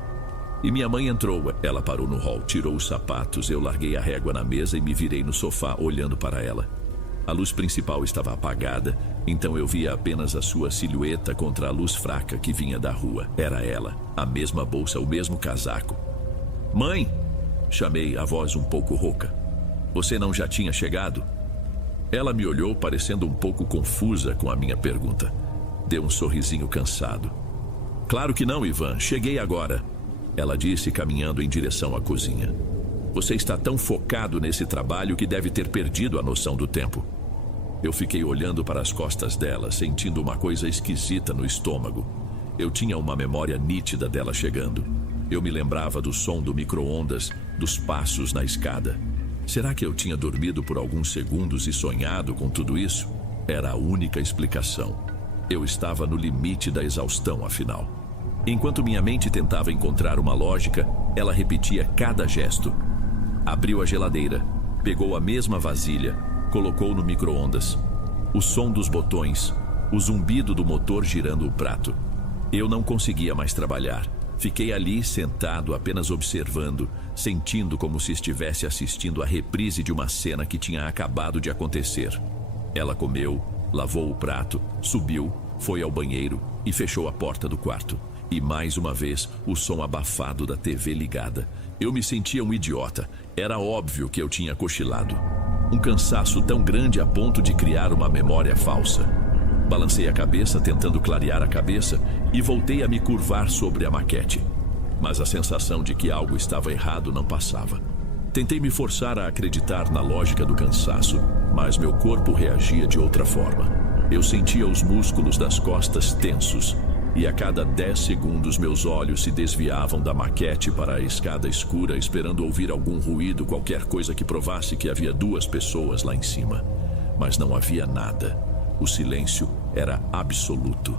e minha mãe entrou. Ela parou no hall, tirou os sapatos, eu larguei a régua na mesa e me virei no sofá olhando para ela. A luz principal estava apagada, então eu via apenas a sua silhueta contra a luz fraca que vinha da rua. Era ela, a mesma bolsa, o mesmo casaco. "Mãe!" chamei, a voz um pouco rouca. "Você não já tinha chegado?" Ela me olhou, parecendo um pouco confusa com a minha pergunta. Deu um sorrisinho cansado. "Claro que não, Ivan. Cheguei agora", ela disse, caminhando em direção à cozinha. "Você está tão focado nesse trabalho que deve ter perdido a noção do tempo." Eu fiquei olhando para as costas dela, sentindo uma coisa esquisita no estômago. Eu tinha uma memória nítida dela chegando. Eu me lembrava do som do micro-ondas, dos passos na escada. Será que eu tinha dormido por alguns segundos e sonhado com tudo isso? Era a única explicação. Eu estava no limite da exaustão, afinal. Enquanto minha mente tentava encontrar uma lógica, ela repetia cada gesto. Abriu a geladeira, pegou a mesma vasilha, colocou no micro-ondas. O som dos botões, o zumbido do motor girando o prato. Eu não conseguia mais trabalhar. Fiquei ali sentado, apenas observando, sentindo como se estivesse assistindo a reprise de uma cena que tinha acabado de acontecer. Ela comeu, lavou o prato, subiu, foi ao banheiro e fechou a porta do quarto. E mais uma vez, o som abafado da TV ligada. Eu me sentia um idiota. Era óbvio que eu tinha cochilado. Um cansaço tão grande a ponto de criar uma memória falsa. Balancei a cabeça, tentando clarear a cabeça, e voltei a me curvar sobre a maquete. Mas a sensação de que algo estava errado não passava. Tentei me forçar a acreditar na lógica do cansaço, mas meu corpo reagia de outra forma. Eu sentia os músculos das costas tensos, e a cada 10 segundos meus olhos se desviavam da maquete para a escada escura, esperando ouvir algum ruído, qualquer coisa que provasse que havia 2 pessoas lá em cima. Mas não havia nada. O silêncio era absoluto.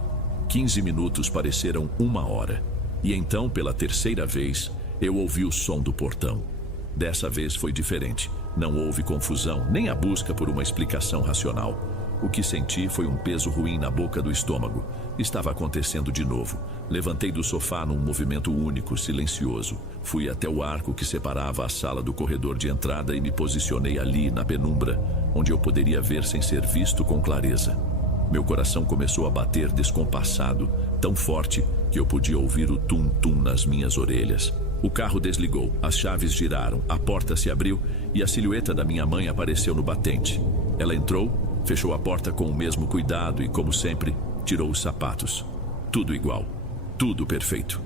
15 minutos pareceram 1 hora. E então, pela terceira vez, eu ouvi o som do portão. Dessa vez foi diferente. Não houve confusão, nem a busca por uma explicação racional. O que senti foi um peso ruim na boca do estômago. Estava acontecendo de novo. Levantei do sofá num movimento único, silencioso. Fui até o arco que separava a sala do corredor de entrada e me posicionei ali, na penumbra, onde eu poderia ver sem ser visto com clareza. Meu coração começou a bater descompassado, tão forte que eu podia ouvir o tum-tum nas minhas orelhas. O carro desligou, as chaves giraram, a porta se abriu e a silhueta da minha mãe apareceu no batente. Ela entrou, fechou a porta com o mesmo cuidado e, como sempre, tirou os sapatos. Tudo igual. Tudo perfeito.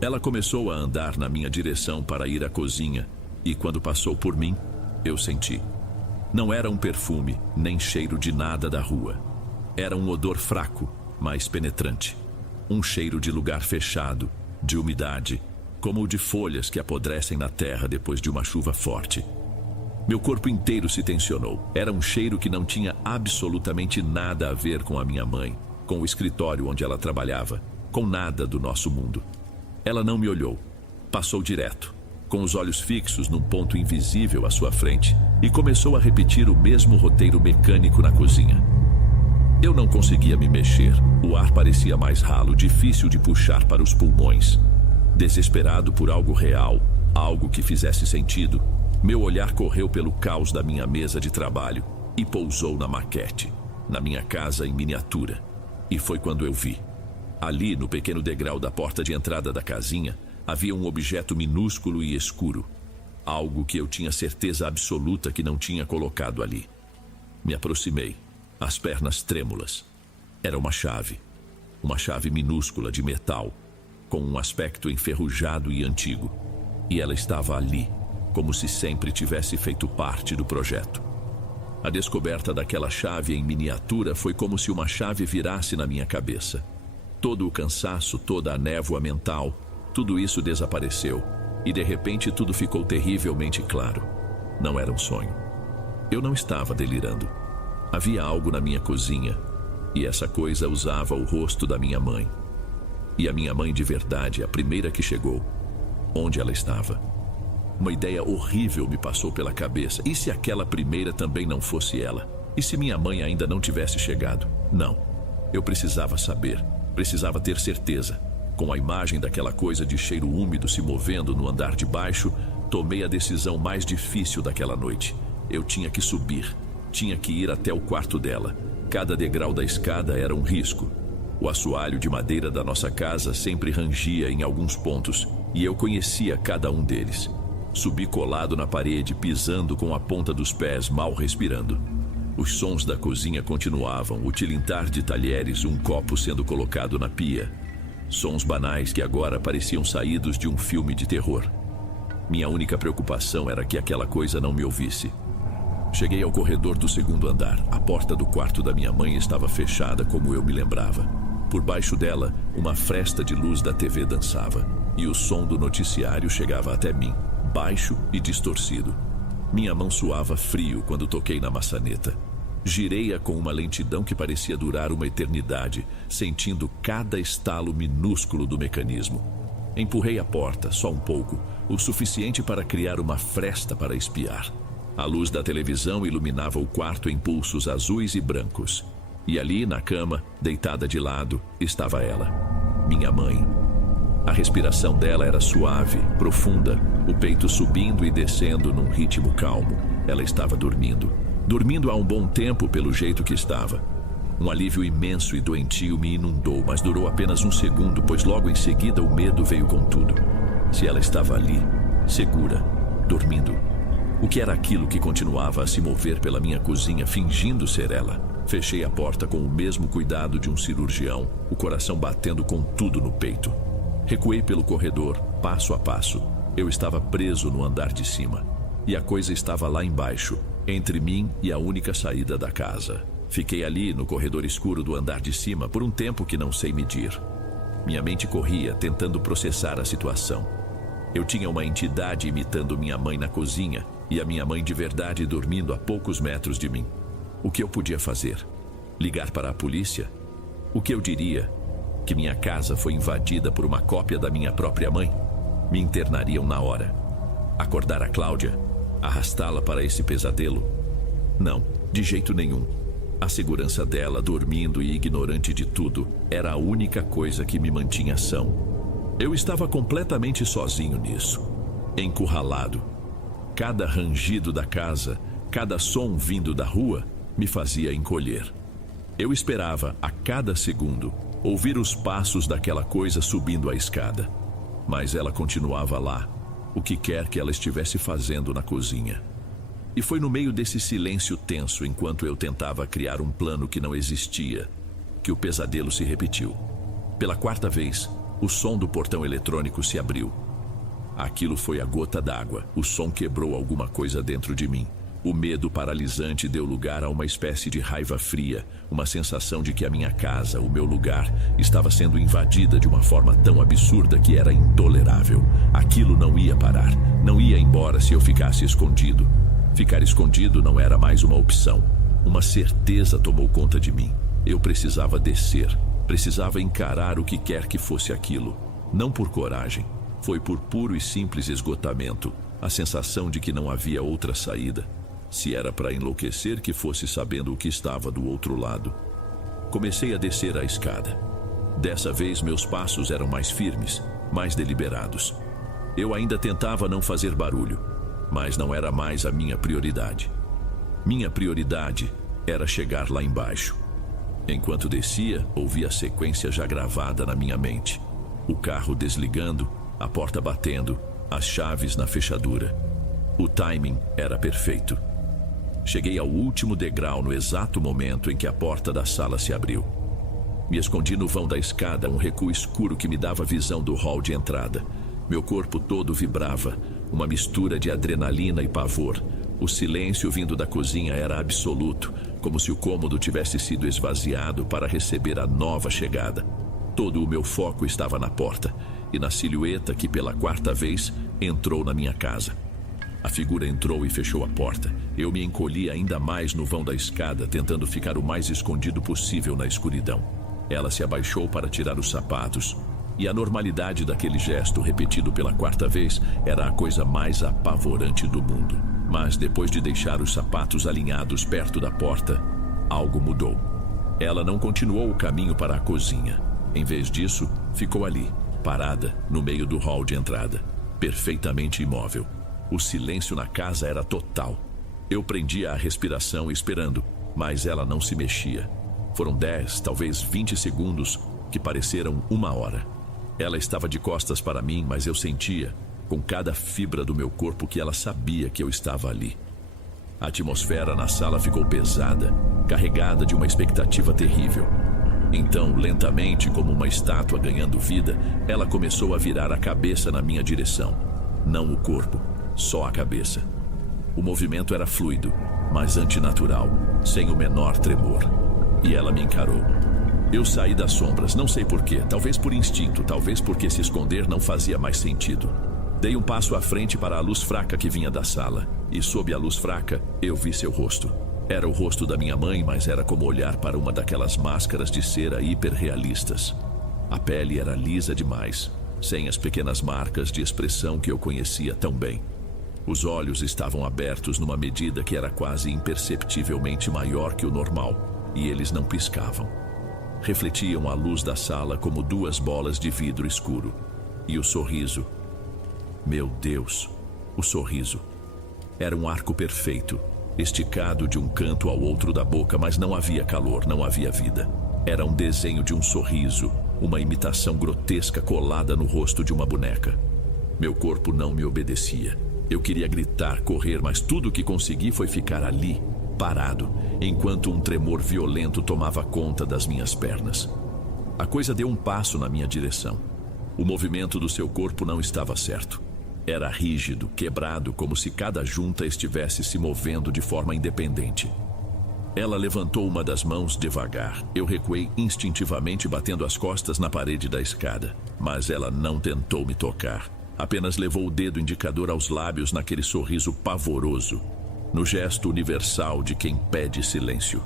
Ela começou a andar na minha direção para ir à cozinha e, quando passou por mim, eu senti. Não era um perfume, nem cheiro de nada da rua. Era um odor fraco, mas penetrante. Um cheiro de lugar fechado, de umidade, como o de folhas que apodrecem na terra depois de uma chuva forte. Meu corpo inteiro se tensionou. Era um cheiro que não tinha absolutamente nada a ver com a minha mãe, com o escritório onde ela trabalhava, com nada do nosso mundo. Ela não me olhou. Passou direto, com os olhos fixos num ponto invisível à sua frente, e começou a repetir o mesmo roteiro mecânico na cozinha. Eu não conseguia me mexer. O ar parecia mais ralo, difícil de puxar para os pulmões. Desesperado por algo real, algo que fizesse sentido, meu olhar correu pelo caos da minha mesa de trabalho e pousou na maquete, na minha casa em miniatura. E foi quando eu vi. Ali, no pequeno degrau da porta de entrada da casinha, havia um objeto minúsculo e escuro. Algo que eu tinha certeza absoluta que não tinha colocado ali. Me aproximei, as pernas trêmulas. Era uma chave minúscula de metal, com um aspecto enferrujado e antigo. E ela estava ali, como se sempre tivesse feito parte do projeto. A descoberta daquela chave em miniatura foi como se uma chave virasse na minha cabeça. Todo o cansaço, toda a névoa mental, tudo isso desapareceu. E de repente tudo ficou terrivelmente claro. Não era um sonho. Eu não estava delirando. Havia algo na minha cozinha, e essa coisa usava o rosto da minha mãe. E a minha mãe de verdade, a primeira que chegou. Onde ela estava? Uma ideia horrível me passou pela cabeça. E se aquela primeira também não fosse ela? E se minha mãe ainda não tivesse chegado? Não. Eu precisava saber. Precisava ter certeza. Com a imagem daquela coisa de cheiro úmido se movendo no andar de baixo, tomei a decisão mais difícil daquela noite. Eu tinha que subir. Tinha que ir até o quarto dela. Cada degrau da escada era um risco. O assoalho de madeira da nossa casa sempre rangia em alguns pontos, e eu conhecia cada um deles. Subi colado na parede, pisando com a ponta dos pés, mal respirando. Os sons da cozinha continuavam, o tilintar de talheres, um copo sendo colocado na pia. Sons banais que agora pareciam saídos de um filme de terror. Minha única preocupação era que aquela coisa não me ouvisse. Cheguei ao corredor do segundo andar. A porta do quarto da minha mãe estava fechada como eu me lembrava. Por baixo dela, uma fresta de luz da TV dançava, e o som do noticiário chegava até mim, baixo e distorcido. Minha mão suava frio quando toquei na maçaneta. Girei-a com uma lentidão que parecia durar uma eternidade, sentindo cada estalo minúsculo do mecanismo. Empurrei a porta, só um pouco, o suficiente para criar uma fresta para espiar. A luz da televisão iluminava o quarto em pulsos azuis e brancos. E ali, na cama, deitada de lado, estava ela, minha mãe. A respiração dela era suave, profunda, o peito subindo e descendo num ritmo calmo. Ela estava dormindo. Dormindo há um bom tempo pelo jeito que estava. Um alívio imenso e doentio me inundou, mas durou apenas um segundo, pois logo em seguida o medo veio com tudo. Se ela estava ali, segura, dormindo, o que era aquilo que continuava a se mover pela minha cozinha, fingindo ser ela? Fechei a porta com o mesmo cuidado de um cirurgião, o coração batendo com tudo no peito. Recuei pelo corredor, passo a passo. Eu estava preso no andar de cima. E a coisa estava lá embaixo, entre mim e a única saída da casa. Fiquei ali, no corredor escuro do andar de cima, por um tempo que não sei medir. Minha mente corria, tentando processar a situação. Eu tinha uma entidade imitando minha mãe na cozinha, e a minha mãe de verdade dormindo a poucos metros de mim. O que eu podia fazer? Ligar para a polícia? O que eu diria? Que minha casa foi invadida por uma cópia da minha própria mãe? Me internariam na hora. Acordar a Cláudia? Arrastá-la para esse pesadelo? Não, de jeito nenhum. A segurança dela, dormindo e ignorante de tudo, era a única coisa que me mantinha são. Eu estava completamente sozinho nisso, encurralado. Cada rangido da casa, cada som vindo da rua, me fazia encolher. Eu esperava, a cada segundo, ouvir os passos daquela coisa subindo a escada. Mas ela continuava lá, o que quer que ela estivesse fazendo na cozinha. E foi no meio desse silêncio tenso, enquanto eu tentava criar um plano que não existia, que o pesadelo se repetiu. Pela quarta vez, o som do portão eletrônico se abriu. Aquilo foi a gota d'água. O som quebrou alguma coisa dentro de mim. O medo paralisante deu lugar a uma espécie de raiva fria, uma sensação de que a minha casa, o meu lugar, estava sendo invadida de uma forma tão absurda que era intolerável. Aquilo não ia parar, não ia embora se eu ficasse escondido. Ficar escondido não era mais uma opção. Uma certeza tomou conta de mim. Eu precisava descer, precisava encarar o que quer que fosse aquilo. Não por coragem, foi por puro e simples esgotamento, a sensação de que não havia outra saída. Se era para enlouquecer, que fosse sabendo o que estava do outro lado. Comecei a descer a escada. Dessa vez meus passos eram mais firmes, mais deliberados. Eu ainda tentava não fazer barulho, mas não era mais a minha prioridade. Minha prioridade era chegar lá embaixo. Enquanto descia, ouvi a sequência já gravada na minha mente. O carro desligando, a porta batendo, as chaves na fechadura. O timing era perfeito. Cheguei ao último degrau no exato momento em que a porta da sala se abriu. Me escondi no vão da escada, um recuo escuro que me dava visão do hall de entrada. Meu corpo todo vibrava, uma mistura de adrenalina e pavor. O silêncio vindo da cozinha era absoluto, como se o cômodo tivesse sido esvaziado para receber a nova chegada. Todo o meu foco estava na porta e na silhueta que pela quarta vez entrou na minha casa. A figura entrou e fechou a porta. Eu me encolhi ainda mais no vão da escada, tentando ficar o mais escondido possível na escuridão. Ela se abaixou para tirar os sapatos, e a normalidade daquele gesto, repetido pela quarta vez, era a coisa mais apavorante do mundo. Mas depois de deixar os sapatos alinhados perto da porta, algo mudou. Ela não continuou o caminho para a cozinha. Em vez disso, ficou ali, parada, no meio do hall de entrada, perfeitamente imóvel. O silêncio na casa era total. Eu prendia a respiração esperando, mas ela não se mexia. Foram 10, talvez 20 segundos que pareceram 1 hora. Ela estava de costas para mim, mas eu sentia, com cada fibra do meu corpo, que ela sabia que eu estava ali. A atmosfera na sala ficou pesada, carregada de uma expectativa terrível. Então, lentamente, como uma estátua ganhando vida, ela começou a virar a cabeça na minha direção. Não o corpo, só a cabeça. O movimento era fluido, mas antinatural, sem o menor tremor. E ela me encarou. Eu saí das sombras, não sei porquê, talvez por instinto, talvez porque se esconder não fazia mais sentido. Dei um passo à frente para a luz fraca que vinha da sala, e sob a luz fraca, eu vi seu rosto. Era o rosto da minha mãe, mas era como olhar para uma daquelas máscaras de cera hiperrealistas. A pele era lisa demais, sem as pequenas marcas de expressão que eu conhecia tão bem. Os olhos estavam abertos numa medida que era quase imperceptivelmente maior que o normal, e eles não piscavam. Refletiam a luz da sala como 2 bolas de vidro escuro. E o sorriso... Meu Deus, o sorriso. Era um arco perfeito, esticado de um canto ao outro da boca, mas não havia calor, não havia vida. Era um desenho de um sorriso, uma imitação grotesca colada no rosto de uma boneca. Meu corpo não me obedecia. Eu queria gritar, correr, mas tudo o que consegui foi ficar ali, parado, enquanto um tremor violento tomava conta das minhas pernas. A coisa deu um passo na minha direção. O movimento do seu corpo não estava certo. Era rígido, quebrado, como se cada junta estivesse se movendo de forma independente. Ela levantou uma das mãos devagar. Eu recuei instintivamente, batendo as costas na parede da escada. Mas ela não tentou me tocar. Apenas levou o dedo indicador aos lábios naquele sorriso pavoroso, no gesto universal de quem pede silêncio.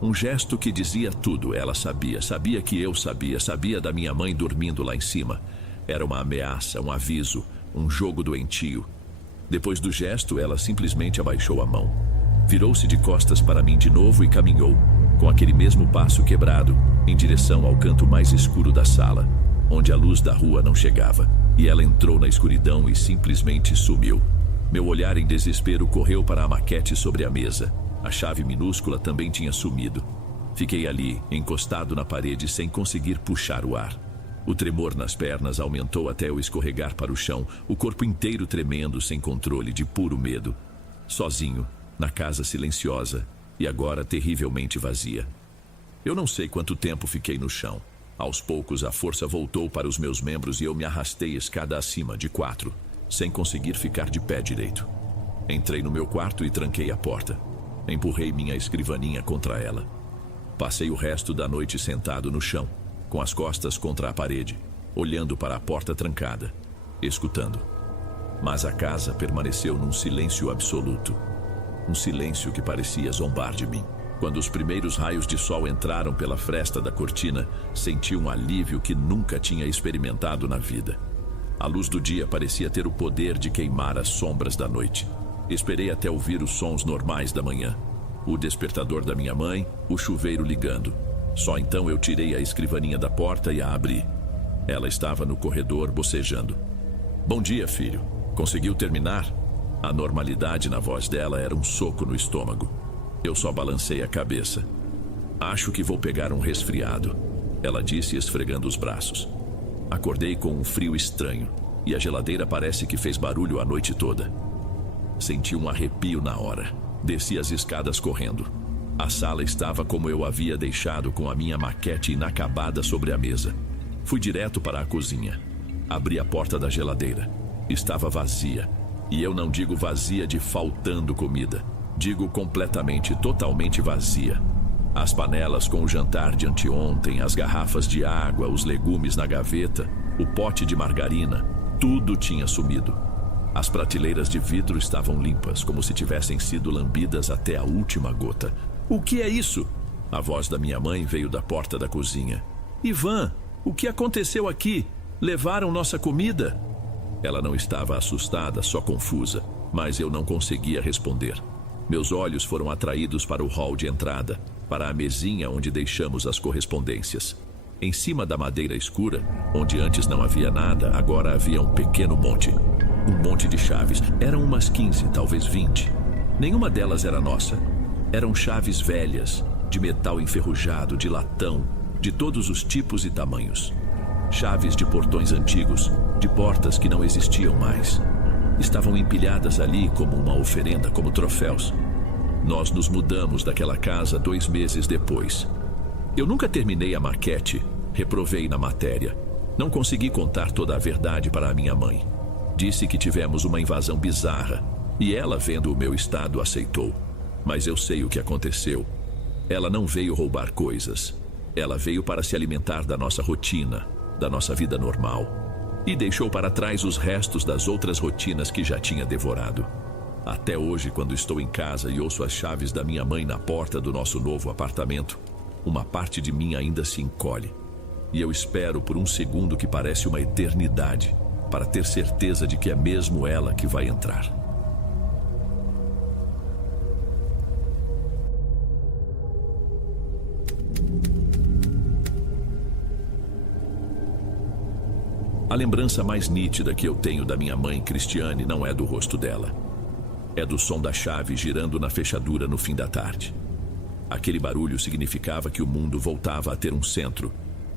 Um gesto que dizia tudo. Ela sabia, sabia que eu sabia, sabia da minha mãe dormindo lá em cima. Era uma ameaça, um aviso, um jogo doentio. Depois do gesto, ela simplesmente abaixou a mão. Virou-se de costas para mim de novo e caminhou, com aquele mesmo passo quebrado, em direção ao canto mais escuro da sala, onde a luz da rua não chegava. E ela entrou na escuridão e simplesmente sumiu. Meu olhar em desespero correu para a maquete sobre a mesa. A chave minúscula também tinha sumido. Fiquei ali, encostado na parede, sem conseguir puxar o ar. O tremor nas pernas aumentou até eu escorregar para o chão, o corpo inteiro tremendo, sem controle, de puro medo. Sozinho, na casa silenciosa, e agora terrivelmente vazia. Eu não sei quanto tempo fiquei no chão. Aos poucos a força voltou para os meus membros e eu me arrastei escada acima, de 4, sem conseguir ficar de pé direito. Entrei no meu quarto e tranquei a porta. Empurrei minha escrivaninha contra ela. Passei o resto da noite sentado no chão, com as costas contra a parede, olhando para a porta trancada, escutando. Mas a casa permaneceu num silêncio absoluto. Um silêncio que parecia zombar de mim. Quando os primeiros raios de sol entraram pela fresta da cortina, senti um alívio que nunca tinha experimentado na vida. A luz do dia parecia ter o poder de queimar as sombras da noite. Esperei até ouvir os sons normais da manhã. O despertador da minha mãe, o chuveiro ligando. Só então eu tirei a escrivaninha da porta e a abri. Ela estava no corredor bocejando. "Bom dia, filho. Conseguiu terminar?" A normalidade na voz dela era um soco no estômago. Eu só balancei a cabeça. Acho que vou pegar um resfriado, ela disse, esfregando os braços. Acordei com um frio estranho e a geladeira parece que fez barulho a noite toda. Senti um arrepio na hora. Desci as escadas correndo. A sala estava como eu havia deixado, com a minha maquete inacabada sobre a mesa. Fui direto para a cozinha. Abri a porta da geladeira. Estava vazia. E eu não digo vazia de faltando comida. Digo completamente, totalmente vazia. As panelas com o jantar de anteontem, as garrafas de água, os legumes na gaveta, o pote de margarina, tudo tinha sumido. As prateleiras de vidro estavam limpas, como se tivessem sido lambidas até a última gota. O que é isso? A voz da minha mãe veio da porta da cozinha. Ivan, o que aconteceu aqui? Levaram nossa comida? Ela não estava assustada, só confusa, mas eu não conseguia responder. Meus olhos foram atraídos para o hall de entrada, para a mesinha onde deixamos as correspondências. Em cima da madeira escura, onde antes não havia nada, agora havia um pequeno monte. Um monte de chaves. Eram umas 15, talvez 20. Nenhuma delas era nossa. Eram chaves velhas, de metal enferrujado, de latão, de todos os tipos e tamanhos. Chaves de portões antigos, de portas que não existiam mais. Estavam empilhadas ali como uma oferenda, como troféus. Nós nos mudamos daquela casa 2 meses depois. Eu nunca terminei a maquete, reprovei na matéria. Não consegui contar toda a verdade para a minha mãe. Disse que tivemos uma invasão bizarra, e ela, vendo o meu estado, aceitou. Mas eu sei o que aconteceu. Ela não veio roubar coisas. Ela veio para se alimentar da nossa rotina, da nossa vida normal. E deixou para trás os restos das outras rotinas que já tinha devorado. Até hoje, quando estou em casa e ouço as chaves da minha mãe na porta do nosso novo apartamento, uma parte de mim ainda se encolhe. E eu espero por um segundo que parece uma eternidade, para ter certeza de que é mesmo ela que vai entrar. A lembrança mais nítida que eu tenho da minha mãe, Cristiane, não é do rosto dela. É do som da chave girando na fechadura no fim da tarde. Aquele barulho significava que o mundo voltava a ter um centro,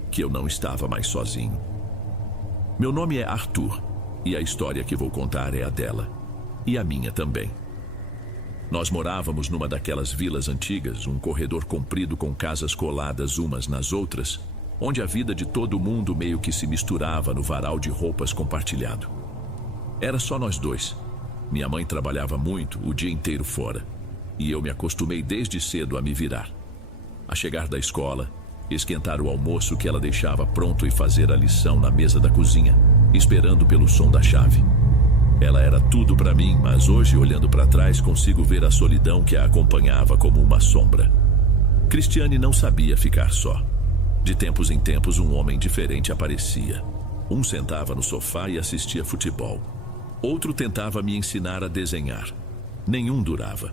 que eu não estava mais sozinho. Meu nome é Arthur, e a história que vou contar é a dela, e a minha também. Nós morávamos numa daquelas vilas antigas, um corredor comprido com casas coladas umas nas outras, onde a vida de todo mundo meio que se misturava no varal de roupas compartilhado. Era só nós dois. Minha mãe trabalhava muito, o dia inteiro fora, e eu me acostumei desde cedo a me virar. A chegar da escola, esquentar o almoço que ela deixava pronto e fazer a lição na mesa da cozinha, esperando pelo som da chave. Ela era tudo para mim, mas hoje, olhando para trás, consigo ver a solidão que a acompanhava como uma sombra. Cristiane não sabia ficar só. De tempos em tempos, um homem diferente aparecia. Um sentava no sofá e assistia futebol. Outro tentava me ensinar a desenhar. Nenhum durava.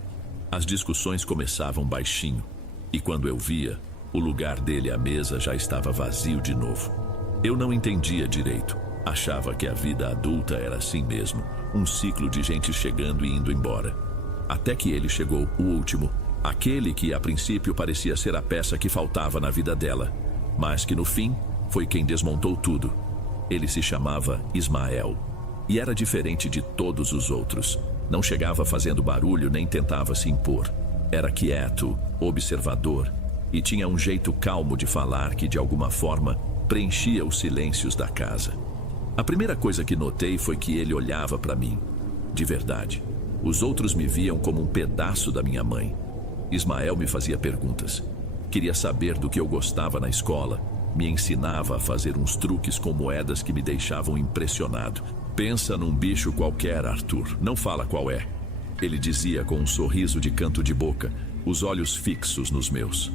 As discussões começavam baixinho. E quando eu via, o lugar dele à mesa já estava vazio de novo. Eu não entendia direito. Achava que a vida adulta era assim mesmo. Um ciclo de gente chegando e indo embora. Até que ele chegou, o último. Aquele que a princípio parecia ser a peça que faltava na vida dela, mas que no fim foi quem desmontou tudo. Ele se chamava Ismael e era diferente de todos os outros. Não chegava fazendo barulho nem tentava se impor. Era quieto, observador e tinha um jeito calmo de falar que de alguma forma preenchia os silêncios da casa. A primeira coisa que notei foi que ele olhava para mim, de verdade. Os outros me viam como um pedaço da minha mãe. Ismael me fazia perguntas. Queria saber do que eu gostava na escola. Me ensinava a fazer uns truques com moedas que me deixavam impressionado. Pensa num bicho qualquer, Arthur. Não fala qual é. Ele dizia com um sorriso de canto de boca, os olhos fixos nos meus.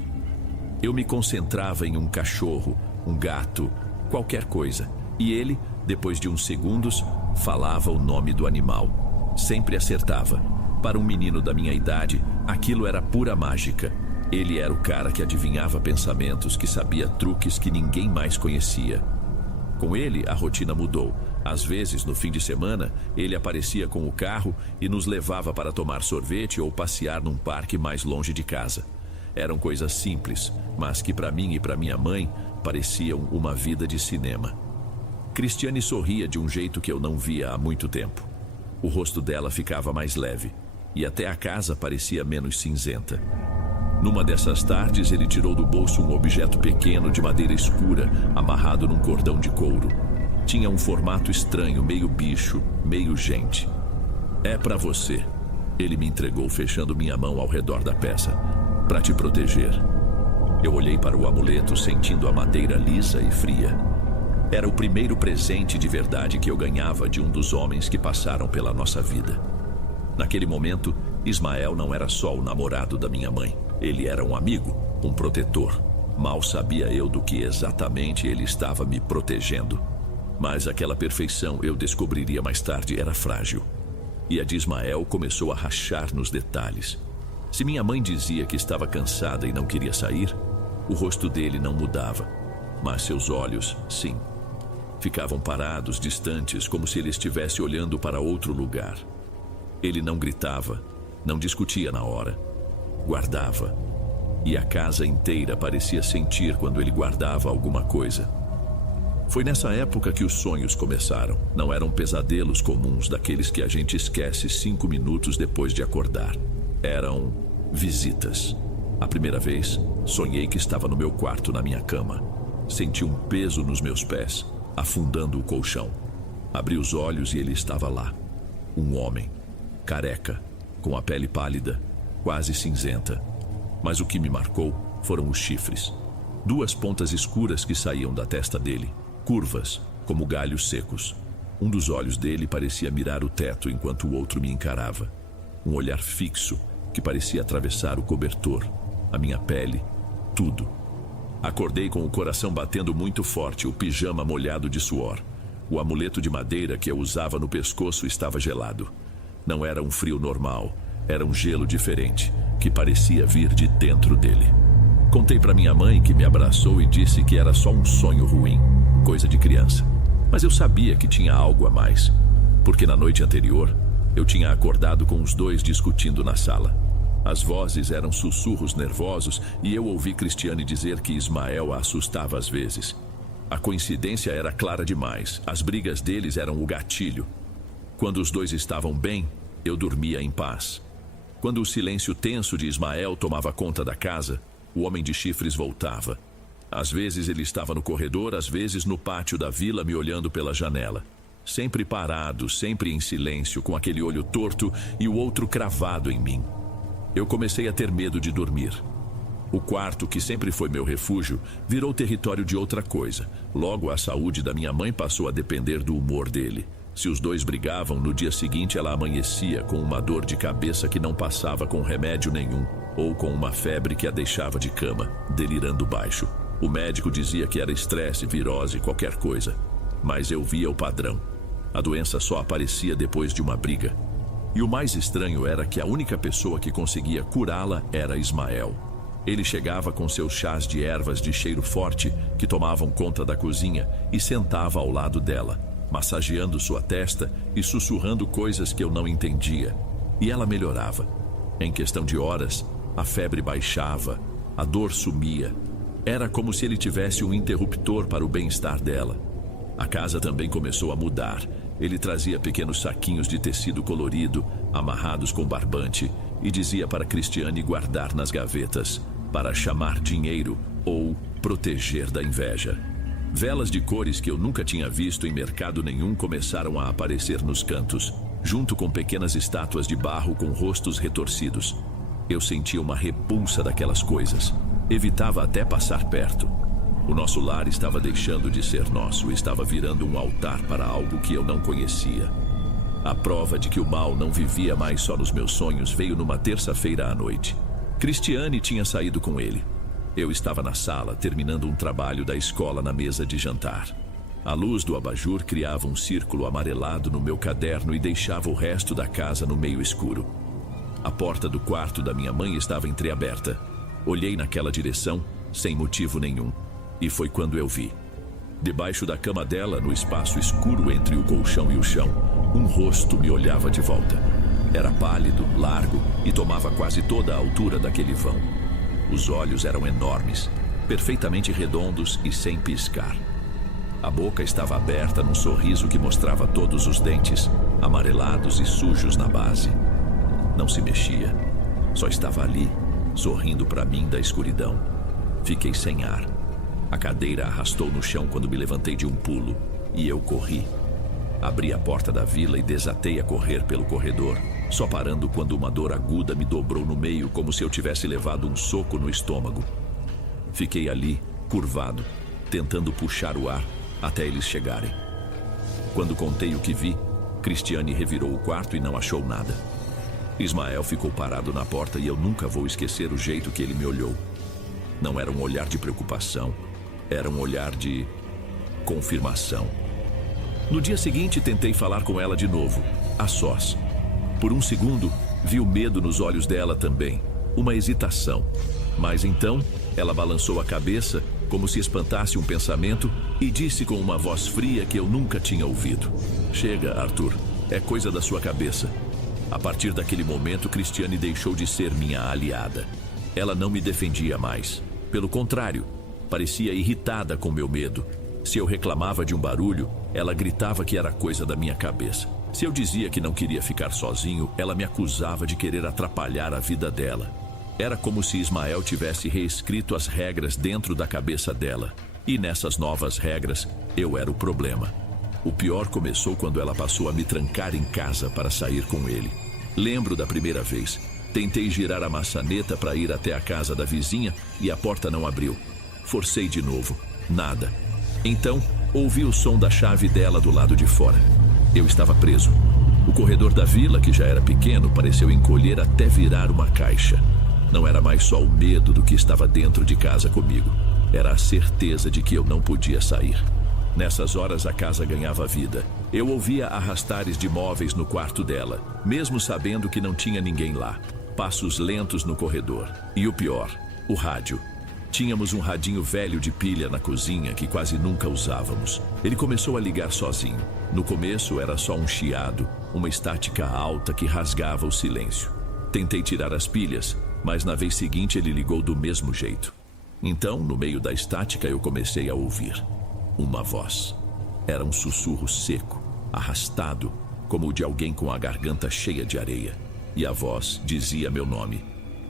Eu me concentrava em um cachorro, um gato, qualquer coisa. E ele, depois de uns segundos, falava o nome do animal. Sempre acertava. Para um menino da minha idade, aquilo era pura mágica. Ele era o cara que adivinhava pensamentos, que sabia truques que ninguém mais conhecia. Com ele, a rotina mudou. Às vezes, no fim de semana, ele aparecia com o carro e nos levava para tomar sorvete ou passear num parque mais longe de casa. Eram coisas simples, mas que para mim e para minha mãe pareciam uma vida de cinema. Cristiane sorria de um jeito que eu não via há muito tempo. O rosto dela ficava mais leve, e até a casa parecia menos cinzenta. Numa dessas tardes, ele tirou do bolso um objeto pequeno de madeira escura, amarrado num cordão de couro. Tinha um formato estranho, meio bicho, meio gente. "É para você." Ele me entregou, fechando minha mão ao redor da peça. "Para te proteger." Eu olhei para o amuleto, sentindo a madeira lisa e fria. Era o primeiro presente de verdade que eu ganhava de um dos homens que passaram pela nossa vida. Naquele momento, Ismael não era só o namorado da minha mãe. Ele era um amigo, um protetor. Mal sabia eu do que exatamente ele estava me protegendo. Mas aquela perfeição, eu descobriria mais tarde, era frágil. E a de Ismael começou a rachar nos detalhes. Se minha mãe dizia que estava cansada e não queria sair, o rosto dele não mudava. Mas seus olhos, sim. Ficavam parados, distantes, como se ele estivesse olhando para outro lugar. Ele não gritava, não discutia na hora. Guardava. E a casa inteira parecia sentir quando ele guardava alguma coisa. Foi nessa época que os sonhos começaram. Não eram pesadelos comuns daqueles que a gente esquece 5 minutos depois de acordar. Eram visitas. A primeira vez, sonhei que estava no meu quarto, na minha cama. Senti um peso nos meus pés, afundando o colchão. Abri os olhos e ele estava lá. Um homem, careca, com a pele pálida, quase cinzenta. Mas o que me marcou foram os chifres. 2 pontas escuras que saíam da testa dele, curvas, como galhos secos. Um dos olhos dele parecia mirar o teto enquanto o outro me encarava. Um olhar fixo que parecia atravessar o cobertor, a minha pele, tudo. Acordei com o coração batendo muito forte, o pijama molhado de suor. O amuleto de madeira que eu usava no pescoço estava gelado. Não era um frio normal, era um gelo diferente, que parecia vir de dentro dele. Contei para minha mãe, que me abraçou e disse que era só um sonho ruim, coisa de criança. Mas eu sabia que tinha algo a mais, porque na noite anterior eu tinha acordado com os dois discutindo na sala. As vozes eram sussurros nervosos e eu ouvi Cristiane dizer que Ismael a assustava às vezes. A coincidência era clara demais. As brigas deles eram o gatilho. Quando os dois estavam bem, eu dormia em paz. Quando o silêncio tenso de Ismael tomava conta da casa, o homem de chifres voltava. Às vezes ele estava no corredor, às vezes no pátio da vila me olhando pela janela. Sempre parado, sempre em silêncio, com aquele olho torto e o outro cravado em mim. Eu comecei a ter medo de dormir. O quarto, que sempre foi meu refúgio, virou território de outra coisa. Logo, a saúde da minha mãe passou a depender do humor dele. Se os dois brigavam, no dia seguinte ela amanhecia com uma dor de cabeça que não passava com remédio nenhum, ou com uma febre que a deixava de cama, delirando baixo. O médico dizia que era estresse, virose, qualquer coisa. Mas eu via o padrão. A doença só aparecia depois de uma briga. E o mais estranho era que a única pessoa que conseguia curá-la era Ismael. Ele chegava com seus chás de ervas de cheiro forte que tomavam conta da cozinha e sentava ao lado dela, massageando sua testa e sussurrando coisas que eu não entendia. E ela melhorava. Em questão de horas, a febre baixava, a dor sumia. Era como se ele tivesse um interruptor para o bem-estar dela. A casa também começou a mudar. Ele trazia pequenos saquinhos de tecido colorido, amarrados com barbante, e dizia para Cristiane guardar nas gavetas, para chamar dinheiro ou proteger da inveja. Velas de cores que eu nunca tinha visto em mercado nenhum começaram a aparecer nos cantos, junto com pequenas estátuas de barro com rostos retorcidos. Eu sentia uma repulsa daquelas coisas. Evitava até passar perto. O nosso lar estava deixando de ser nosso, estava virando um altar para algo que eu não conhecia. A prova de que o mal não vivia mais só nos meus sonhos veio numa terça-feira à noite. Cristiane tinha saído com ele. Eu estava na sala, terminando um trabalho da escola na mesa de jantar. A luz do abajur criava um círculo amarelado no meu caderno e deixava o resto da casa no meio escuro. A porta do quarto da minha mãe estava entreaberta. Olhei naquela direção, sem motivo nenhum. E foi quando eu vi. Debaixo da cama dela, no espaço escuro entre o colchão e o chão, um rosto me olhava de volta. Era pálido, largo e tomava quase toda a altura daquele vão. Os olhos eram enormes, perfeitamente redondos e sem piscar. A boca estava aberta num sorriso que mostrava todos os dentes, amarelados e sujos na base. Não se mexia, só estava ali, sorrindo para mim da escuridão. Fiquei sem ar. A cadeira arrastou no chão quando me levantei de um pulo, e eu corri. Abri a porta da vila e desatei a correr pelo corredor, só parando quando uma dor aguda me dobrou no meio, como se eu tivesse levado um soco no estômago. Fiquei ali, curvado, tentando puxar o ar até eles chegarem. Quando contei o que vi, Cristiane revirou o quarto e não achou nada. Ismael ficou parado na porta e eu nunca vou esquecer o jeito que ele me olhou. Não era um olhar de preocupação, era um olhar de confirmação. No dia seguinte, tentei falar com ela de novo, a sós. Por um segundo, vi o medo nos olhos dela também, uma hesitação. Mas então, ela balançou a cabeça, como se espantasse um pensamento, e disse com uma voz fria que eu nunca tinha ouvido: "Chega, Arthur, é coisa da sua cabeça." A partir daquele momento, Cristiane deixou de ser minha aliada. Ela não me defendia mais. Pelo contrário, parecia irritada com meu medo. Se eu reclamava de um barulho, ela gritava que era coisa da minha cabeça. Se eu dizia que não queria ficar sozinho, ela me acusava de querer atrapalhar a vida dela. Era como se Ismael tivesse reescrito as regras dentro da cabeça dela. E nessas novas regras, eu era o problema. O pior começou quando ela passou a me trancar em casa para sair com ele. Lembro da primeira vez. Tentei girar a maçaneta para ir até a casa da vizinha e a porta não abriu. Forcei de novo. Nada. Então, ouvi o som da chave dela do lado de fora. Eu estava preso. O corredor da vila, que já era pequeno, pareceu encolher até virar uma caixa. Não era mais só o medo do que estava dentro de casa comigo. Era a certeza de que eu não podia sair. Nessas horas, a casa ganhava vida. Eu ouvia arrastares de móveis no quarto dela, mesmo sabendo que não tinha ninguém lá. Passos lentos no corredor. E o pior, o rádio. Tínhamos um radinho velho de pilha na cozinha que quase nunca usávamos. Ele começou a ligar sozinho. No começo era só um chiado, uma estática alta que rasgava o silêncio. Tentei tirar as pilhas, mas na vez seguinte ele ligou do mesmo jeito. Então, no meio da estática, eu comecei a ouvir uma voz. Era um sussurro seco, arrastado, como o de alguém com a garganta cheia de areia. E a voz dizia meu nome: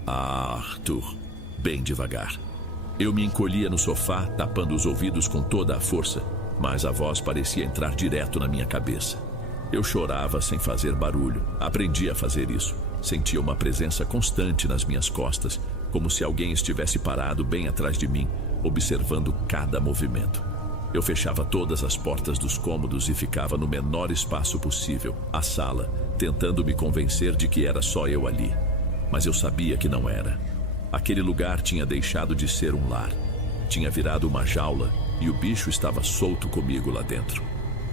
Arthur, bem devagar. Eu me encolhia no sofá, tapando os ouvidos com toda a força, mas a voz parecia entrar direto na minha cabeça. Eu chorava sem fazer barulho. Aprendi a fazer isso. Sentia uma presença constante nas minhas costas, como se alguém estivesse parado bem atrás de mim, observando cada movimento. Eu fechava todas as portas dos cômodos e ficava no menor espaço possível, a sala, tentando me convencer de que era só eu ali. Mas eu sabia que não era. Aquele lugar tinha deixado de ser um lar. Tinha virado uma jaula e o bicho estava solto comigo lá dentro.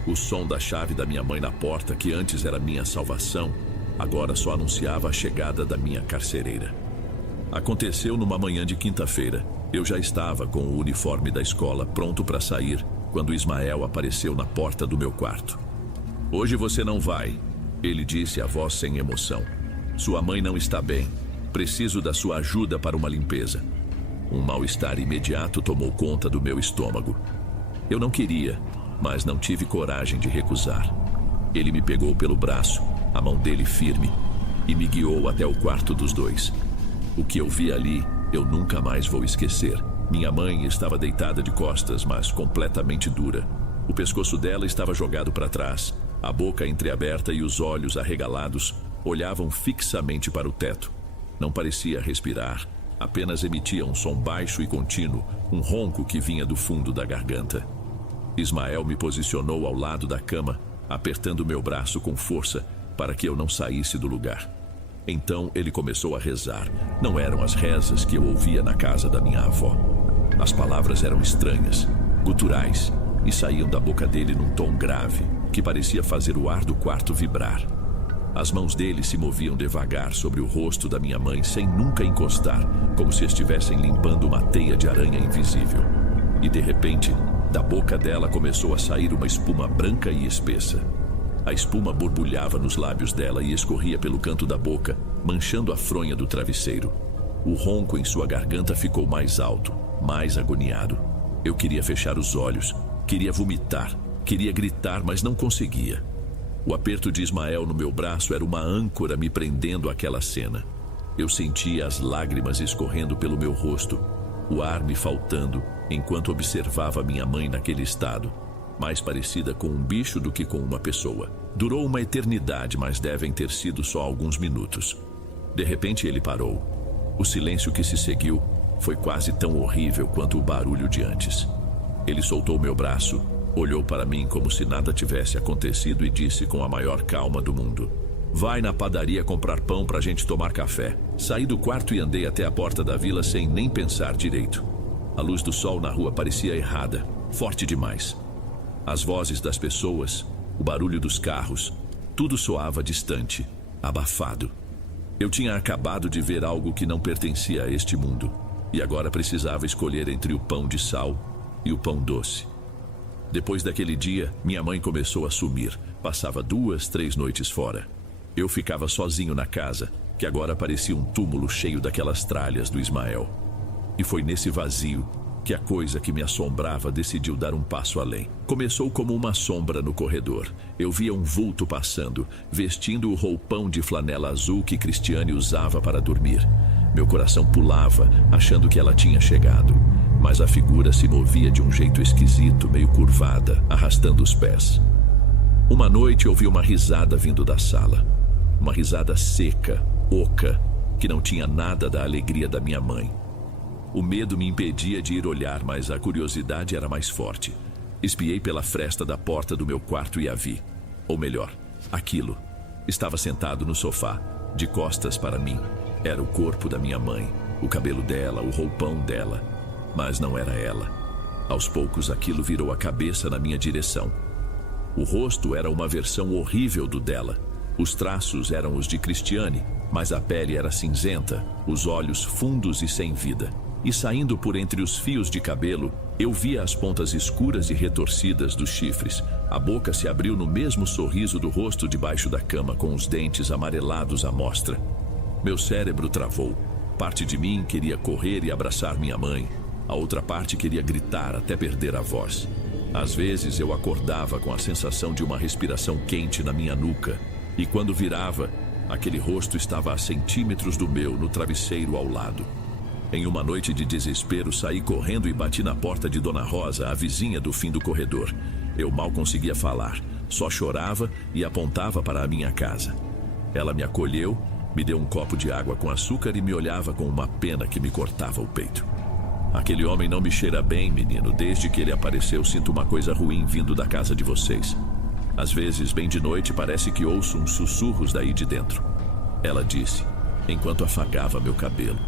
O som da chave da minha mãe na porta, que antes era minha salvação, agora só anunciava a chegada da minha carcereira. Aconteceu numa manhã de quinta-feira. Eu já estava com o uniforme da escola pronto para sair quando Ismael apareceu na porta do meu quarto. "Hoje você não vai", ele disse, a voz sem emoção. "Sua mãe não está bem. Preciso da sua ajuda para uma limpeza." Um mal-estar imediato tomou conta do meu estômago. Eu não queria, mas não tive coragem de recusar. Ele me pegou pelo braço, a mão dele firme, e me guiou até o quarto dos dois. O que eu vi ali, eu nunca mais vou esquecer. Minha mãe estava deitada de costas, mas completamente dura. O pescoço dela estava jogado para trás, a boca entreaberta e os olhos arregalados olhavam fixamente para o teto. Não parecia respirar, apenas emitia um som baixo e contínuo, um ronco que vinha do fundo da garganta. Ismael me posicionou ao lado da cama, apertando meu braço com força para que eu não saísse do lugar. Então ele começou a rezar. Não eram as rezas que eu ouvia na casa da minha avó. As palavras eram estranhas, guturais, e saíam da boca dele num tom grave, que parecia fazer o ar do quarto vibrar. As mãos dele se moviam devagar sobre o rosto da minha mãe sem nunca encostar, como se estivessem limpando uma teia de aranha invisível. E de repente, da boca dela começou a sair uma espuma branca e espessa. A espuma borbulhava nos lábios dela e escorria pelo canto da boca, manchando a fronha do travesseiro. O ronco em sua garganta ficou mais alto, mais agoniado. Eu queria fechar os olhos, queria vomitar, queria gritar, mas não conseguia. O aperto de Ismael no meu braço era uma âncora me prendendo àquela cena. Eu sentia as lágrimas escorrendo pelo meu rosto, o ar me faltando, enquanto observava minha mãe naquele estado, mais parecida com um bicho do que com uma pessoa. Durou uma eternidade, mas devem ter sido só alguns minutos. De repente ele parou. O silêncio que se seguiu foi quase tão horrível quanto o barulho de antes. Ele soltou meu braço, olhou para mim como se nada tivesse acontecido e disse com a maior calma do mundo: vai na padaria comprar pão pra gente tomar café. Saí do quarto e andei até a porta da vila sem nem pensar direito. A luz do sol na rua parecia errada, forte demais. As vozes das pessoas, o barulho dos carros, tudo soava distante, abafado. Eu tinha acabado de ver algo que não pertencia a este mundo, e agora precisava escolher entre o pão de sal e o pão doce. Depois daquele dia, minha mãe começou a sumir. Passava 2, 3 noites fora. Eu ficava sozinho na casa, que agora parecia um túmulo cheio daquelas tralhas do Ismael. E foi nesse vazio que a coisa que me assombrava decidiu dar um passo além. Começou como uma sombra no corredor. Eu via um vulto passando, vestindo o roupão de flanela azul que Cristiane usava para dormir. Meu coração pulava, achando que ela tinha chegado. Mas a figura se movia de um jeito esquisito, meio curvada, arrastando os pés. Uma noite ouvi uma risada vindo da sala. Uma risada seca, oca, que não tinha nada da alegria da minha mãe. O medo me impedia de ir olhar, mas a curiosidade era mais forte. Espiei pela fresta da porta do meu quarto e a vi. Ou melhor, aquilo. Estava sentado no sofá, de costas para mim. Era o corpo da minha mãe, o cabelo dela, o roupão dela. Mas não era ela. Aos poucos aquilo virou a cabeça na minha direção. O rosto era uma versão horrível do dela. Os traços eram os de Cristiane, mas a pele era cinzenta, os olhos fundos e sem vida. E saindo por entre os fios de cabelo, eu via as pontas escuras e retorcidas dos chifres. A boca se abriu no mesmo sorriso do rosto debaixo da cama, com os dentes amarelados à mostra. Meu cérebro travou. Parte de mim queria correr e abraçar minha mãe. A outra parte queria gritar até perder a voz. Às vezes eu acordava com a sensação de uma respiração quente na minha nuca. E quando virava, aquele rosto estava a centímetros do meu, no travesseiro ao lado. Em uma noite de desespero, saí correndo e bati na porta de Dona Rosa, a vizinha do fim do corredor. Eu mal conseguia falar, só chorava e apontava para a minha casa. Ela me acolheu, me deu um copo de água com açúcar e me olhava com uma pena que me cortava o peito. Aquele homem não me cheira bem, menino. Desde que ele apareceu, sinto uma coisa ruim vindo da casa de vocês. Às vezes, bem de noite, parece que ouço uns sussurros daí de dentro. Ela disse, enquanto afagava meu cabelo.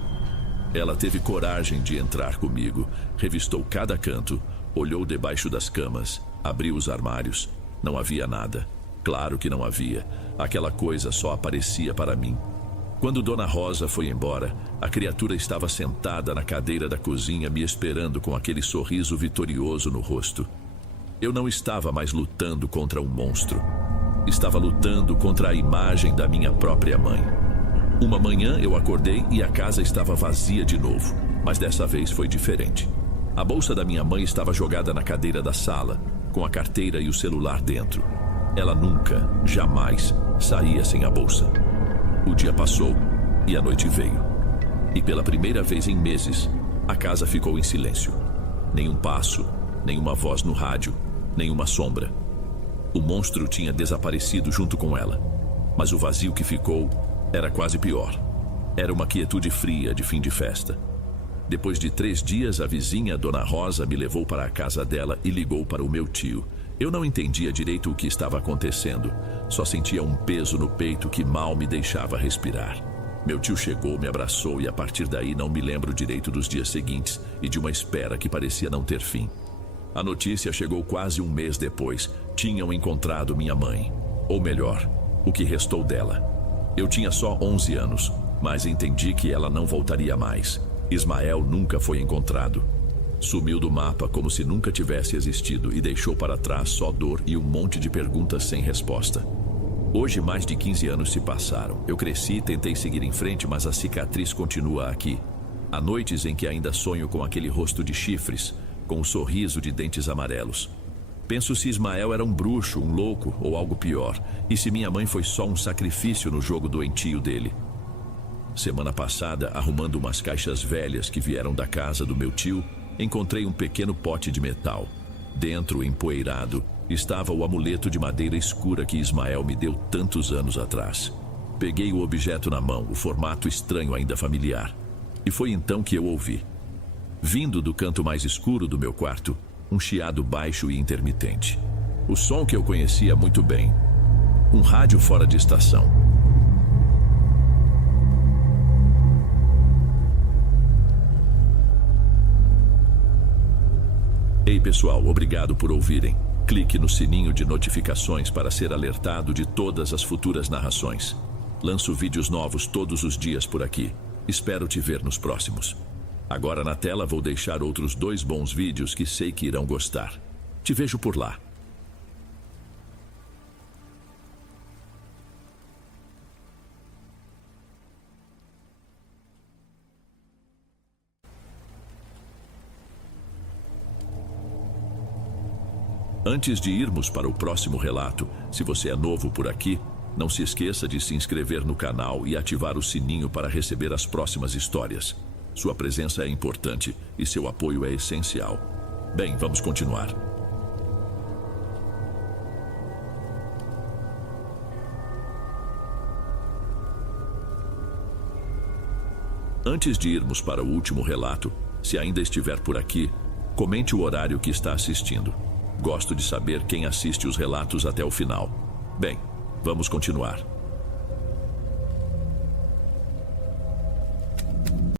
Ela teve coragem de entrar comigo, revistou cada canto, olhou debaixo das camas, abriu os armários. Não havia nada. Claro que não havia. Aquela coisa só aparecia para mim. Quando Dona Rosa foi embora, a criatura estava sentada na cadeira da cozinha me esperando com aquele sorriso vitorioso no rosto. Eu não estava mais lutando contra um monstro. Estava lutando contra a imagem da minha própria mãe. Uma manhã eu acordei e a casa estava vazia de novo, mas dessa vez foi diferente. A bolsa da minha mãe estava jogada na cadeira da sala, com a carteira e o celular dentro. Ela nunca, jamais, saía sem a bolsa. O dia passou e a noite veio. E pela primeira vez em meses, a casa ficou em silêncio. Nenhum passo, nenhuma voz no rádio, nenhuma sombra. O monstro tinha desaparecido junto com ela, mas o vazio que ficou era quase pior. Era uma quietude fria de fim de festa. Depois de 3 dias, a vizinha, Dona Rosa, me levou para a casa dela e ligou para o meu tio. Eu não entendia direito o que estava acontecendo. Só sentia um peso no peito que mal me deixava respirar. Meu tio chegou, me abraçou e a partir daí não me lembro direito dos dias seguintes e de uma espera que parecia não ter fim. A notícia chegou quase um mês depois. Tinham encontrado minha mãe. Ou melhor, o que restou dela. Eu tinha só 11 anos, mas entendi que ela não voltaria mais. Ismael nunca foi encontrado. Sumiu do mapa como se nunca tivesse existido e deixou para trás só dor e um monte de perguntas sem resposta. Hoje, mais de 15 anos se passaram. Eu cresci, tentei seguir em frente, mas a cicatriz continua aqui. Há noites em que ainda sonho com aquele rosto de chifres, com um sorriso de dentes amarelos. Penso se Ismael era um bruxo, um louco ou algo pior, e se minha mãe foi só um sacrifício no jogo doentio dele. Semana passada, arrumando umas caixas velhas que vieram da casa do meu tio, encontrei um pequeno pote de metal. Dentro, empoeirado, estava o amuleto de madeira escura que Ismael me deu tantos anos atrás. Peguei o objeto na mão, o formato estranho ainda familiar. E foi então que eu ouvi. Vindo do canto mais escuro do meu quarto, um chiado baixo e intermitente. O som que eu conhecia muito bem. Um rádio fora de estação. Ei pessoal, obrigado por ouvirem. Clique no sininho de notificações para ser alertado de todas as futuras narrações. Lanço vídeos novos todos os dias por aqui. Espero te ver nos próximos. Agora na tela vou deixar outros 2 bons vídeos que sei que irão gostar. Te vejo por lá. Antes de irmos para o próximo relato, se você é novo por aqui, não se esqueça de se inscrever no canal e ativar o sininho para receber as próximas histórias. Sua presença é importante e seu apoio é essencial. Bem, vamos continuar. Antes de irmos para o último relato, se ainda estiver por aqui, comente o horário que está assistindo. Gosto de saber quem assiste os relatos até o final. Bem, vamos continuar.